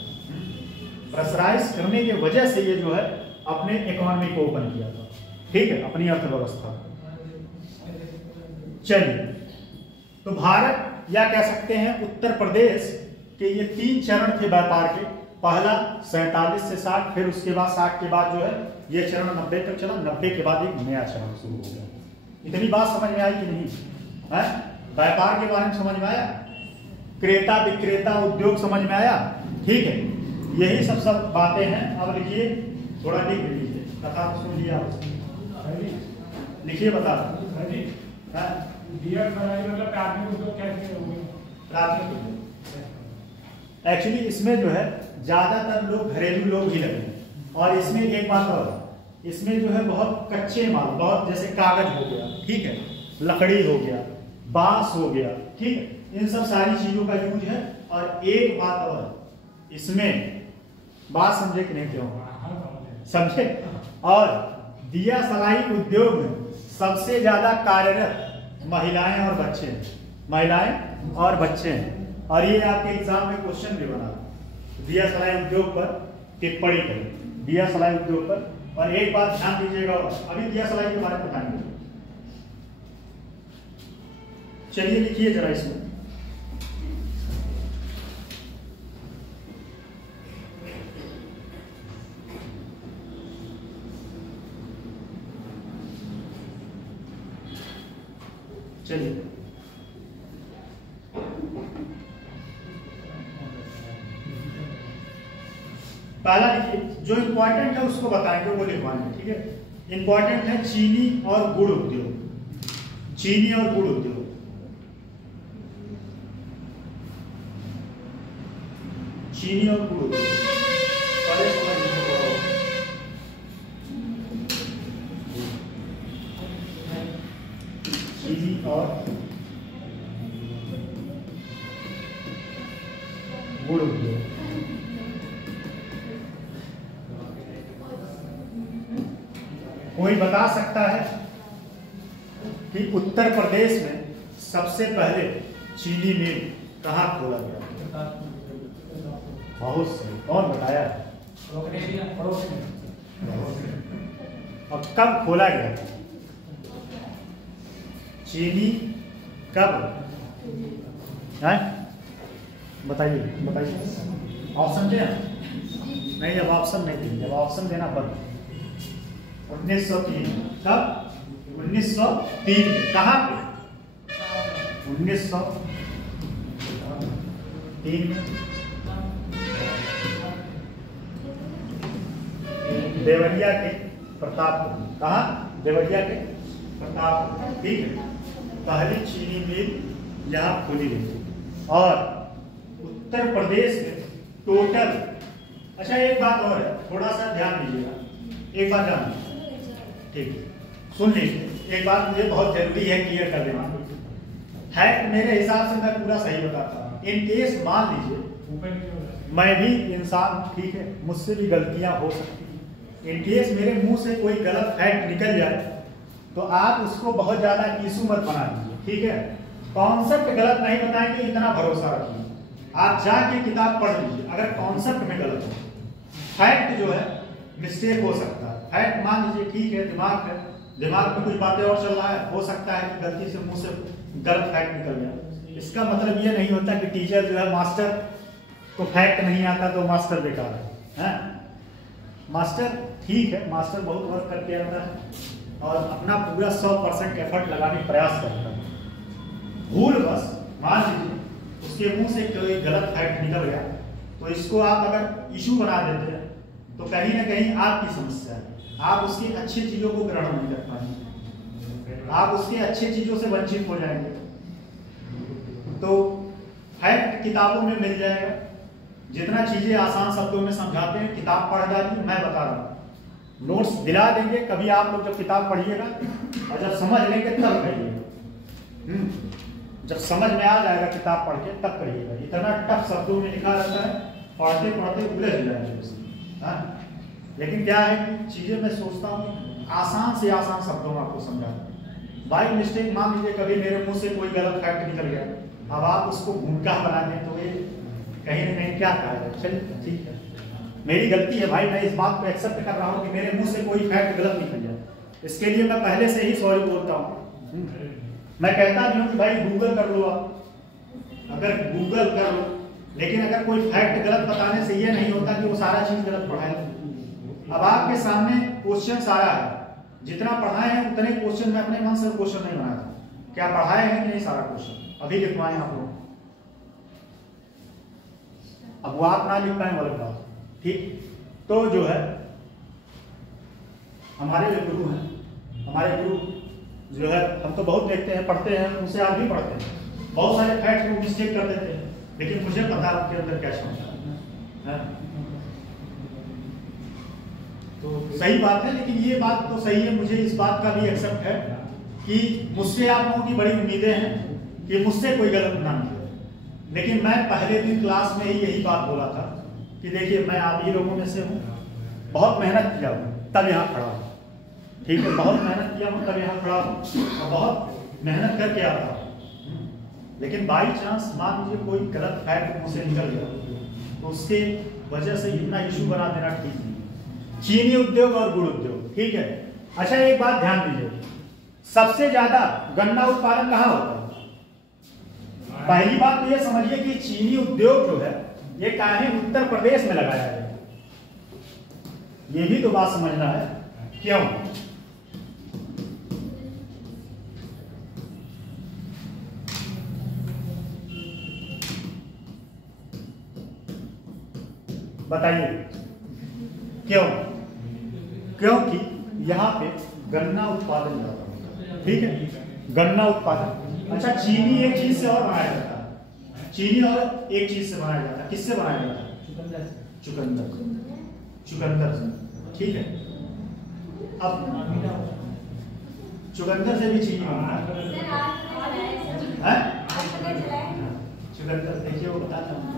प्रेशराइज करने की वजह से ये जो है अपने इकोनॉमी को ओपन किया था, ठीक है, अपनी अर्थव्यवस्था। चलिए, तो भारत, या कह सकते हैं उत्तर प्रदेश के ये 3 चरण थे व्यापार के। पहला 47 से 60, फिर उसके बाद 60 के बाद जो है ये चरण 90 तक चला, 90 के बाद एक नया चरण शुरू हो गया। इतनी बात समझ में आई कि नहीं? है, व्यापार के बारे में समझ में आया, क्रेता विक्रेता उद्योग समझ में आया, ठीक है, यही सब बातें हैं। अब लिखिए, थोड़ा लिख लीजिए, कथा सुन लिया, लिखिए, बता एक्चुअली इसमें जो है ज्यादातर लोग घरेलू लोग ही लगे, और इसमें एक बात और, इसमें जो है बहुत कच्चे माल, बहुत जैसे कागज हो गया, ठीक है, लकड़ी हो गया, बांस हो गया, ठीक है, इन सब सारी चीजों का यूज है। और एक बात और, इसमें बात समझे कि नहीं, क्यों समझे? और दिया सलाई उद्योग में सबसे ज्यादा कार्यरत महिलाएं और बच्चे हैं, महिलाएं और बच्चे हैं। और ये आपके एग्जाम में क्वेश्चन भी बना, दिया सलाई उद्योग पर टिप्पणी करें, दिया सलाई उद्योग पर। और एक बात ध्यान दीजिएगा, अभी दिया सलाई के बारे में बताएंगे। चलिए लिखिए जरा इसमें, चलिए पहला लिखिए, जो इंपॉर्टेंट है उसको बताएंगे, वो लिखवाएंगे, ठीक है। इंपॉर्टेंट है चीनी और गुड़ उद्योग, चीनी और गुड़ उद्योग। चीनी और गुड़ उद्योग पहले समझ लीजिए। चीनी और गुड़ उद्योग, कोई बता सकता है कि उत्तर प्रदेश में सबसे पहले चीनी मिल कहाँ खोला गया? बहुत से, कौन बताया? और कब खोला गया चीनी, कब है? बताइए बताइए, ऑप्शन दें? नहीं, अब ऑप्शन नहीं देंगे, अब ऑप्शन देना बंद। 1903, कब? 1903 में, कहाँ पे? 1903 में देवरिया के प्रतापपुर, कहाँ? देवरिया के प्रतापपुर, ठीक है। पहली चीनी मिल यहाँ खोली गई थी। और उत्तर प्रदेश में टोटल, अच्छा एक बात और है, थोड़ा सा ध्यान दीजिएगा, एक बात ध्यान, ठीक, सुन लीजिए, एक बात मुझे बहुत जरूरी है क्लियर कर देना है। मेरे हिसाब से मैं पूरा सही बताता हूँ। इन केस मान लीजिए मैं भी इंसान, ठीक है, मुझसे भी गलतियां हो सकती हैं। इन केस मेरे मुंह से कोई गलत फैक्ट निकल जाए तो आप उसको बहुत ज्यादा इशू मत बना दीजिए, ठीक है। कॉन्सेप्ट गलत नहीं बताएंगे, इतना भरोसा रखिए। आप जाके किताब पढ़ लीजिए, अगर कॉन्सेप्ट में गलत हो, फैक्ट जो है मिस्टेक हो सकता है। फैक्ट मान लीजिए ठीक है, दिमाग है, दिमाग में कुछ बातें और चल रहा है, हो सकता है कि गलती से मुंह से गलत फैक्ट निकल जाए। इसका मतलब ये नहीं होता कि टीचर जो है, मास्टर को फैक्ट नहीं आता तो मास्टर बेकार है। मास्टर ठीक है, मास्टर बहुत वर्क करके आता है और अपना पूरा 100% एफर्ट लगाने का प्रयास करता है। भूल बस मान लीजिए उसके मुंह से कोई गलत फैक्ट निकल गया तो इसको आप अगर इशू बना देते हैं तो कहीं ना कहीं आपकी समस्या है। आप उसकी अच्छी चीजों को ग्रहण नहीं कर पाएंगे, आप उसकी अच्छी चीजों से वंचित हो जाएंगे। तो फैक्ट किताबों में मिल जाएगा, जितना चीजें आसान शब्दों में समझाते हैं किताब पढ़ जाइए, मैं बता रहा हूँ, नोट्स दिला देंगे। कभी आप लोग जब किताब पढ़िएगा और जब समझ लेंगे तब करिएगा, जब समझ में आ जाएगा किताब पढ़ के तब करिएगा। इतना टफ शब्दों में लिखा रहता है, पढ़ते पढ़ते उलझ जाएंगे। लेकिन क्या है कि चीजें मैं सोचता हूँ आसान से आसान शब्दों में आपको समझाना। बाई मिस्टेक मान लीजिए कभी मेरे मुंह से कोई गलत फैक्ट निकल गया, अब आप उसको भूमिका बना दें तो ये कहीं ना कहीं क्या कहा जाए। चलिए ठीक है, मेरी गलती है भाई, मैं इस बात को एक्सेप्ट कर रहा हूँ कि मेरे मुंह से कोई फैक्ट गलत निकल जाए, इसके लिए मैं पहले से ही सॉरी बोलता हूँ। मैं कहता भी हूँ कि भाई गूगल कर लो, आप अगर गूगल कर लो, लेकिन अगर कोई फैक्ट गलत बताने से ये नहीं होता कि वो सारा चीज गलत पढ़ाए। अब आपके सामने क्वेश्चन सारा है, जितना पढ़ाए हैं उतने क्वेश्चन में अपने मन से क्वेश्चन नहीं बनाया था, क्या पढ़ाए हैं कि नहीं सारा क्वेश्चन अभी लिखवाए आप लोग। अब वो आप ना लिख पाए अलग बात, ठीक। तो जो है हमारे जो गुरु हैं, हमारे गुरु जो है, हम तो बहुत देखते हैं, पढ़ते हैं, उनसे आप भी पढ़ते हैं, बहुत सारे फैक्ट को मिस्टेक कर देते हैं, लेकिन मुझे पता है उनके अंदर क्या क्षमता है। तो सही बात है, लेकिन ये बात तो सही है, मुझे इस बात का भी एक्सेप्ट है कि मुझसे आप लोगों की बड़ी उम्मीदें हैं कि मुझसे कोई गलत ना निकले, लेकिन मैं पहले दिन क्लास में ही यही बात बोला था कि देखिए मैं आप ही लोगों में से हूँ, बहुत मेहनत किया हूँ तब यहाँ खड़ा हूँ, ठीक है, बहुत मेहनत किया हूँ तब यहाँ खड़ा हूँ और बहुत मेहनत करके आता हूँ। लेकिन बाई चांस मान लीजिए कोई गलत फैक्ट मुझसे निकल गया तो उसके वजह से इतना इशू बना देना ठीक नहीं। चीनी उद्योग और गुड़ उद्योग, ठीक है। अच्छा एक बात ध्यान दीजिए, सबसे ज्यादा गन्ना उत्पादन कहाँ होता है? पहली बात तो ये समझिए कि चीनी उद्योग जो है ये काहे उत्तर प्रदेश में लगाया है, ये भी तो बात समझना है। क्यों? बताइए क्यों? क्योंकि यहाँ पे गन्ना उत्पादन ज्यादा होता है, ठीक है, गन्ना उत्पादन। अच्छा चीनी एक चीज से और बनाया जाता है, चीनी और एक चीज से बनाया जाता है, किससे बनाया जाता है? चुकंदर, चुकंदर से, ठीक है। अब चुकंदर से भी चीनी बनता है, चुकंदर देखिए वो बताता हूँ।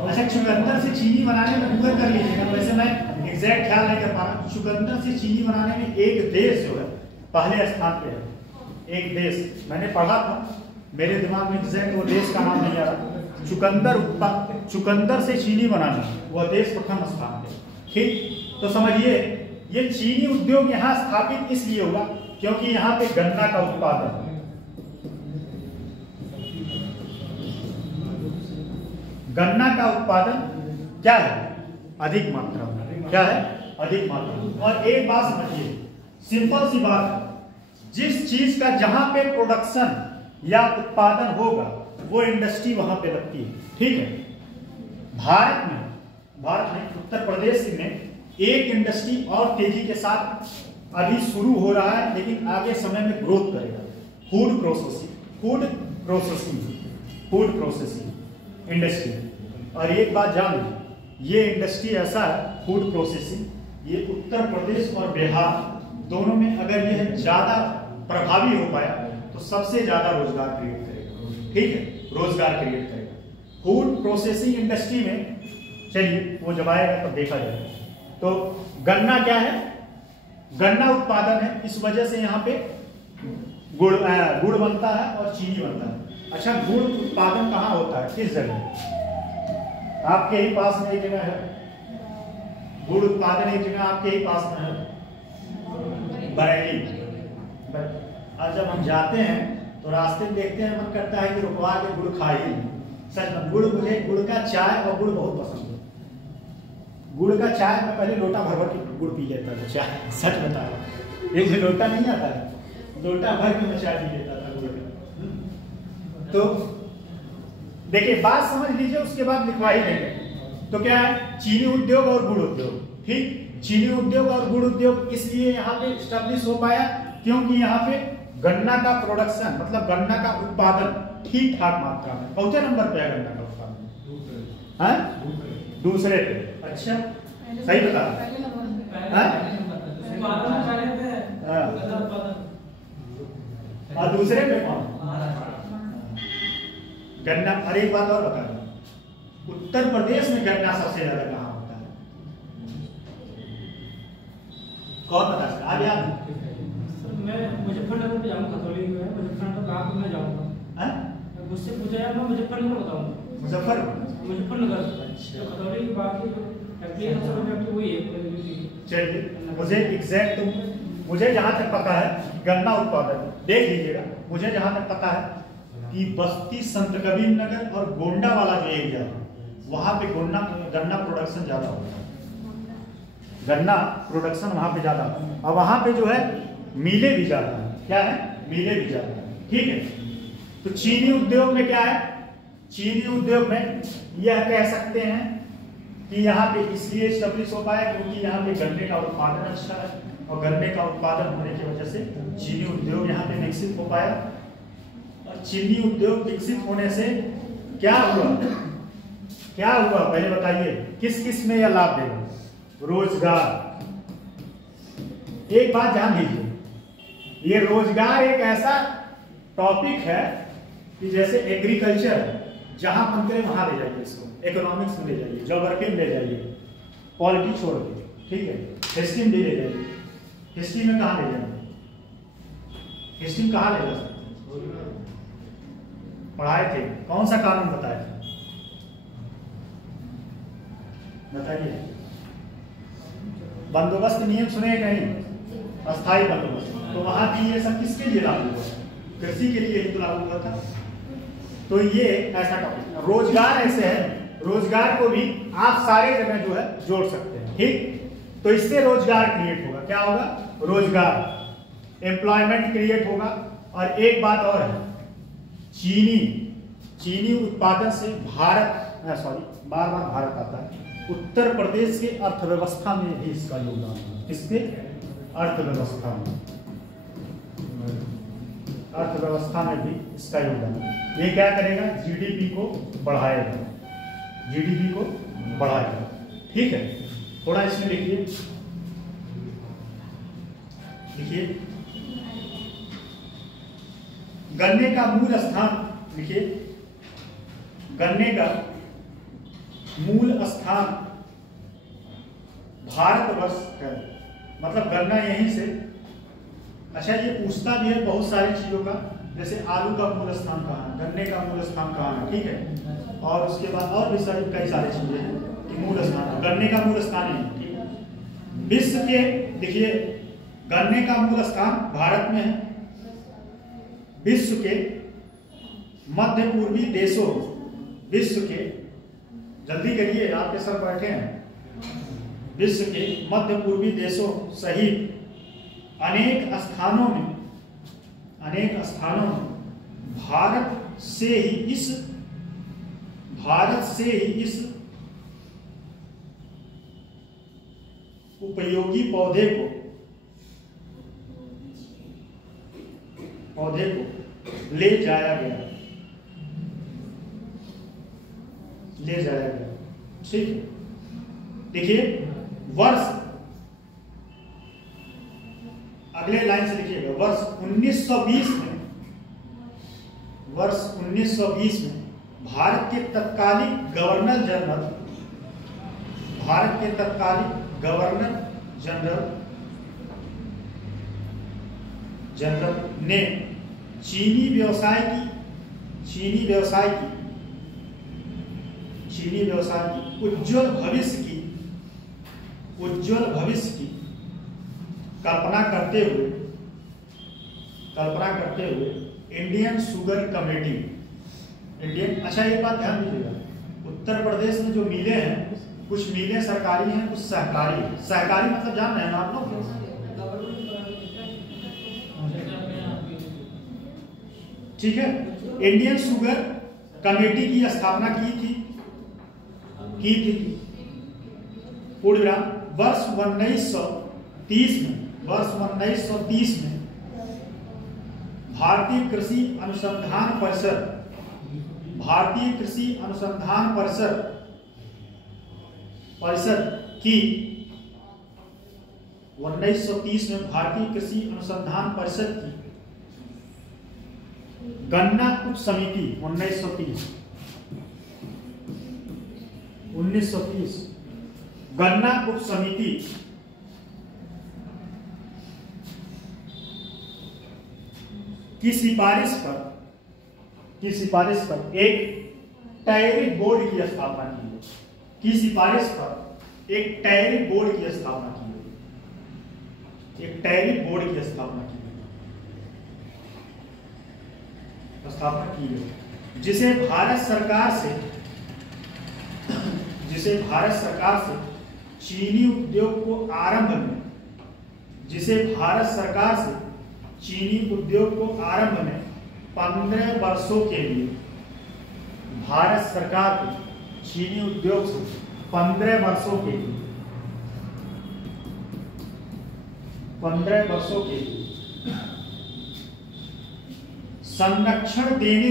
अच्छा चुकंदर से चीनी बनाने में गूगल कर लीजिएगा, वैसे मैं एग्जैक्ट ख्याल नहीं कर पा रहा। चुकंदर से चीनी बनाने में एक देश जो है पहले स्थान पे है, एक देश मैंने पढ़ा था, मेरे दिमाग में एग्जैक्ट वो देश का नाम नहीं आ रहा। चुकंदर से चीनी बनाना वह देश प्रथम स्थान पे, ठीक। तो समझिए ये चीनी उद्योग यहाँ स्थापित इसलिए हुआ क्योंकि यहाँ पे गन्ना का उत्पादन, गन्ना का उत्पादन क्या है? अधिक मात्रा में। क्या है? अधिक मात्रा में। और एक बात समझिए, सिंपल सी बात, जिस चीज का जहां पे प्रोडक्शन या उत्पादन होगा वो इंडस्ट्री वहां पे लगती है, ठीक है। भारत में उत्तर प्रदेश में एक इंडस्ट्री और तेजी के साथ अभी शुरू हो रहा है, लेकिन आगे समय में ग्रोथ करेगा। Food processing industry. और एक बात जान लीजिए, ये इंडस्ट्री ऐसा है फूड प्रोसेसिंग, ये उत्तर प्रदेश और बिहार दोनों में अगर ये ज्यादा प्रभावी हो पाया तो सबसे ज्यादा रोजगार क्रिएट करेगा, ठीक है, रोजगार क्रिएट करेगा फूड प्रोसेसिंग इंडस्ट्री में। चलिए वो जब आएगा तब देखा जाएगा। तो गन्ना क्या है? गन्ना उत्पादन है, इस वजह से यहाँ पे गुड़ बनता है और चीनी बनता है। अच्छा गुड़ उत्पादन कहाँ होता है, किस जगह? आपके ही पास में एक जगह है गुड़ उत्पादन, एक जगह आपके ही पास में है बरेली। आज जब हम जाते हैं तो रास्ते में देखते हैं, मन करता है कि रुकवा के गुड़ खा ही। सच में मुझे गुड़ का चाय और गुड़ बहुत पसंद है। गुड़ का चाय मैं पहले लोटा भर के गुड़ पी लेता था, चाय सच बता रहा, एक लोटा नहीं आता है, लोटा भर के मैं चाय पी लेता था गुड़ का। तो देखिए बात समझ लीजिए, उसके बाद लिखवा ही देंगे। तो क्या है? चीनी उद्योग और गुड़ उद्योग, ठीक। चीनी उद्योग और गुड़ उद्योग इसलिए यहाँ पे स्टैब्लिश हो पाया क्योंकि यहाँ पे गन्ना का प्रोडक्शन मतलब गन्ना का उत्पादन ठीक ठाक मात्रा में। कौन नंबर पे है गन्ना का उत्पादन? हाँ दूसरे पे। अच्छा सही बता। और दूसरे पे कौन? गन्ना। अरे एक बात और बता दो, उत्तर प्रदेश में गन्ना सबसे ज्यादा कहाँ होता है? कौन बता सकता? आज याद मैं मुजफ्फरनगर पे जाऊंगा, खतौली में है मुजफ्फरनगर, कहाँ पे मैं जाऊंगा? मुझसे पूछा यार, मैं मुजफ्फरनगर बताऊंगा। मुजफ्फरनगर। अच्छा खतौली की बात है, फैक्ट्री है सबसे बड़ी फैक्ट्री वही है। चलिए मुझे एग्जैक्ट मुझे जहां तक पता है गन्ना उत्पादन देख लीजिएगा, मुझे जहां तक पता है कि बस्ती, संत कबीर नगर और गोंडा वाला जो एरिया है वहां पे गन्ना प्रोडक्शन ज्यादा होता है। गन्ना प्रोडक्शन वहां पे ज्यादा होता है और वहां पे जो है मिले भी ज्यादा है। क्या है? मिले भी ज्यादा है, ठीक है। तो चीनी उद्योग में क्या है? चीनी उद्योग में यह कह सकते हैं कि यहाँ पे इसलिए स्टेब्लिश हो पाया क्योंकि यहाँ पे गन्ने का उत्पादन अच्छा है और गन्ने का उत्पादन होने की वजह से चीनी उद्योग यहाँ पे विकसित हो पाया। और चीनी उद्योग विकसित होने से क्या हुआ? क्या हुआ पहले बताइए, किस किस में यह लाभ देगा? रोजगार। एक बात ध्यान दीजिए, ये रोजगार एक ऐसा टॉपिक है कि जैसे एग्रीकल्चर जहां मन करे वहां ले जाइए इसको, इकोनॉमिक्स में ले जाइए, ज्योग्राफी में ले जाइए, पॉलिटी छोड़ के, ठीक है, हिस्ट्री में भी ले जाइए। हिस्ट्री में कहां ले जाएंगे? हिस्ट्री में कहां ले जा सकते? पढ़ाए थे, कौन सा कानून बताए थे? बताइए। बंदोबस्त नियम सुने नहीं? अस्थायी बंदोबस्त, तो वहां भी ये सब किसके लिए लागू हुआ? कृषि के लिए ही तो लागू हुआ था। तो ये ऐसा टॉपिक, रोजगार ऐसे है, रोजगार को भी आप सारे जगह जो है जोड़ सकते हैं, ठीक। तो इससे रोजगार क्रिएट होगा, क्या होगा? रोजगार, एम्प्लॉयमेंट क्रिएट होगा। और एक बात और है, चीनी उत्पादन से भारत, बार भारत आता है, उत्तर प्रदेश के अर्थव्यवस्था में भी इसका योगदान है। इसके अर्थव्यवस्था में भी इसका योगदान है। ये क्या करेगा? जीडीपी को बढ़ाएगा, जीडीपी को बढ़ाएगा, ठीक है। थोड़ा इसमें लिखिए, गन्ने का मूल स्थान लिखिए, गन्ने का मूल स्थान भारतवर्ष है, मतलब गन्ना यहीं से। अच्छा, ये पूछता भी है बहुत सारी चीजों का, जैसे आलू का मूल स्थान कहाँ है, गन्ने का मूल स्थान कहाँ है, ठीक है। और उसके बाद और भी सारी कई सारी चीजें हैं कि मूल स्थान, गन्ने का मूल स्थान ही, ठीक है। विश्व के, देखिए, गन्ने का मूल स्थान भारत में है। विश्व के मध्य पूर्वी देशों, विश्व के, जल्दी करिए आपके सर बैठे हैं, विश्व के मध्य पूर्वी देशों सहित अनेक स्थानों में भारत से ही इस उपयोगी पौधे को ले जाया गया, ठीक है। देखिए, वर्ष, अगले लाइन से लिखिएगा, वर्ष 1920 में भारत के तत्कालीन गवर्नर जनरल ने चीनी व्यवसाय की उज्जवल भविष्य की कल्पना करते हुए इंडियन शुगर कमेटी, अच्छा एक बात ध्यान दीजिएगा, उत्तर प्रदेश में जो मिलें हैं, कुछ मिलें सरकारी हैं, कुछ सहकारी हैं। सहकारी मतलब जान रहे हैं ना आप लोग? ठीक है। इंडियन शुगर कमेटी की स्थापना की थी पूर्ण विराम वर्ष 1930 में भारतीय कृषि अनुसंधान परिषद की 1930 में भारतीय कृषि अनुसंधान परिषद की गन्ना उप समिति 1930 गन्ना उप समिति की सिफारिश पर एक टैरिफ बोर्ड की स्थापना की गई। एक टैरिफ बोर्ड की स्थापना की गई जिसे भारत सरकार से चीनी उद्योग को आरंभ में 15 वर्षों के लिए भारत सरकार को चीनी उद्योग से 15 वर्षों के लिए संरक्षण देने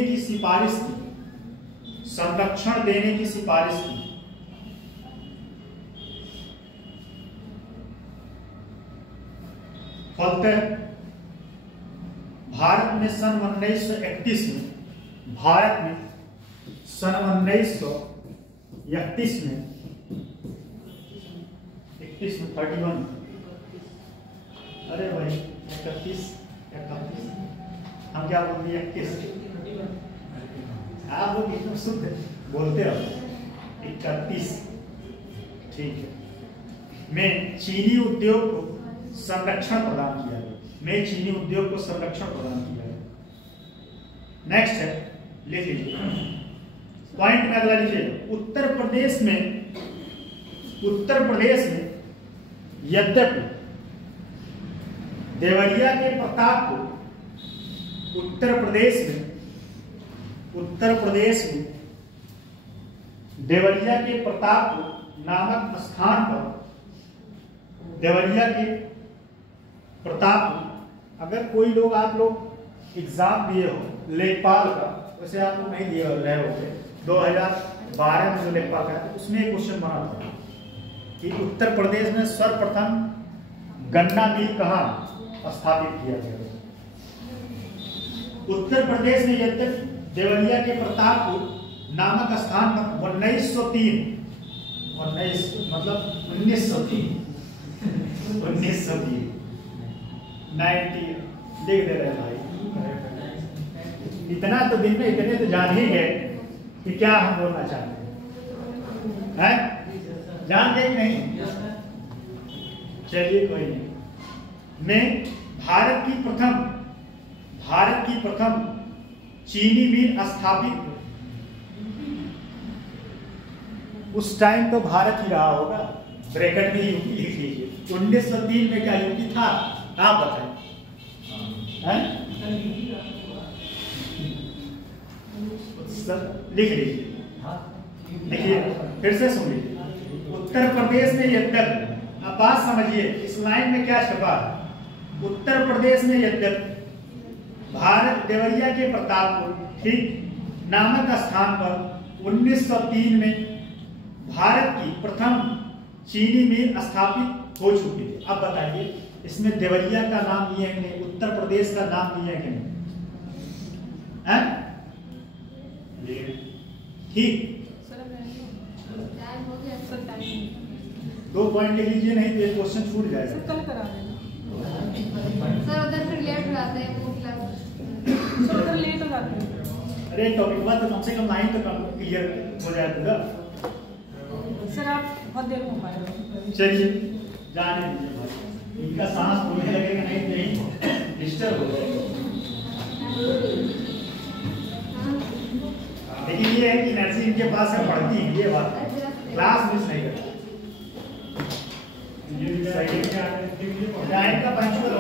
की सिफारिश की। फलतः भारत में सन 1931 में, भारत में सन 1931 में 31 में 31, अरे भाई 31 हम क्या बोलते हैं 31, आप लोग एकदम शुद्ध बोलते हो 31, ठीक है, में चीनी उद्योग को संरक्षण प्रदान किया गया, में चीनी उद्योग को संरक्षण प्रदान किया गया। नेक्स्ट है, लिख लीजिए पॉइंट में अगला लीजिए, उत्तर प्रदेश में यद्यपि देवरिया के प्रताप को उत्तर प्रदेश में देवरिया के प्रताप नामक स्थान पर, देवरिया के प्रताप, अगर कोई लोग आप लोग एग्जाम दिए हो लेखपाल का, वैसे आप लोग नहीं दिए रहे होते, 2012 में जो लेखपाल का था उसमें एक क्वेश्चन बना था कि उत्तर प्रदेश में सर्वप्रथम गन्ना मिल कहाँ स्थापित किया गया। उत्तर प्रदेश में यद्यपि देवरिया के प्रतापपुर नामक स्थान पर 1903 90 देख दे रहे भाई, इतना तो दिन में इतने तो जान ही गए कि क्या हम बोलना चाहते हैं, जान गए नहीं, चलिए कोई नहीं। में भारत की प्रथम चीनी मिल स्थापित, उस टाइम तो भारत ही रहा होगा, ब्रैकेट में यूपी लिख लीजिए। 1903 में क्या यूपी था, आप बताएं, लिख लीजिए, देखिए फिर से सुन लीजिए। उत्तर प्रदेश में यद्यपि, अब बात समझिए इस लाइन में क्या छपा, उत्तर प्रदेश में यद्यपि भारत देवरिया के प्रतापपुर ठीक नामक स्थान पर 1903 में भारत की प्रथम चीनी मिल स्थापित हो चुकी है। अब बताइए इसमें देवरिया का नाम लिया है कि नहीं, उत्तर प्रदेश का नाम लिया है कि नहीं, ठीक, 2 पॉइंट लिख लीजिए, नहीं तो ये क्वेश्चन छूट जाएगा। कल करा देना सर, उधर फिर लेट हो जाते हैं वो क्लास, सर उधर लेट हो जाते हैं। अरे टॉपिक बाद तो कम से कम लाइन तो क्लियर हो जाएगा। सर आप बहुत देर हो पाएगा, चलिए जाने दीजिए भाई, इनका सांस बोलने लगेगा नहीं डिस्टर्ब हो जाएगा। लेकिन ये है कि एनर्जी इनके पास है, पढ़ती है, ये बात है, क्लास मिस नहीं करती। टाइम का पंचुअल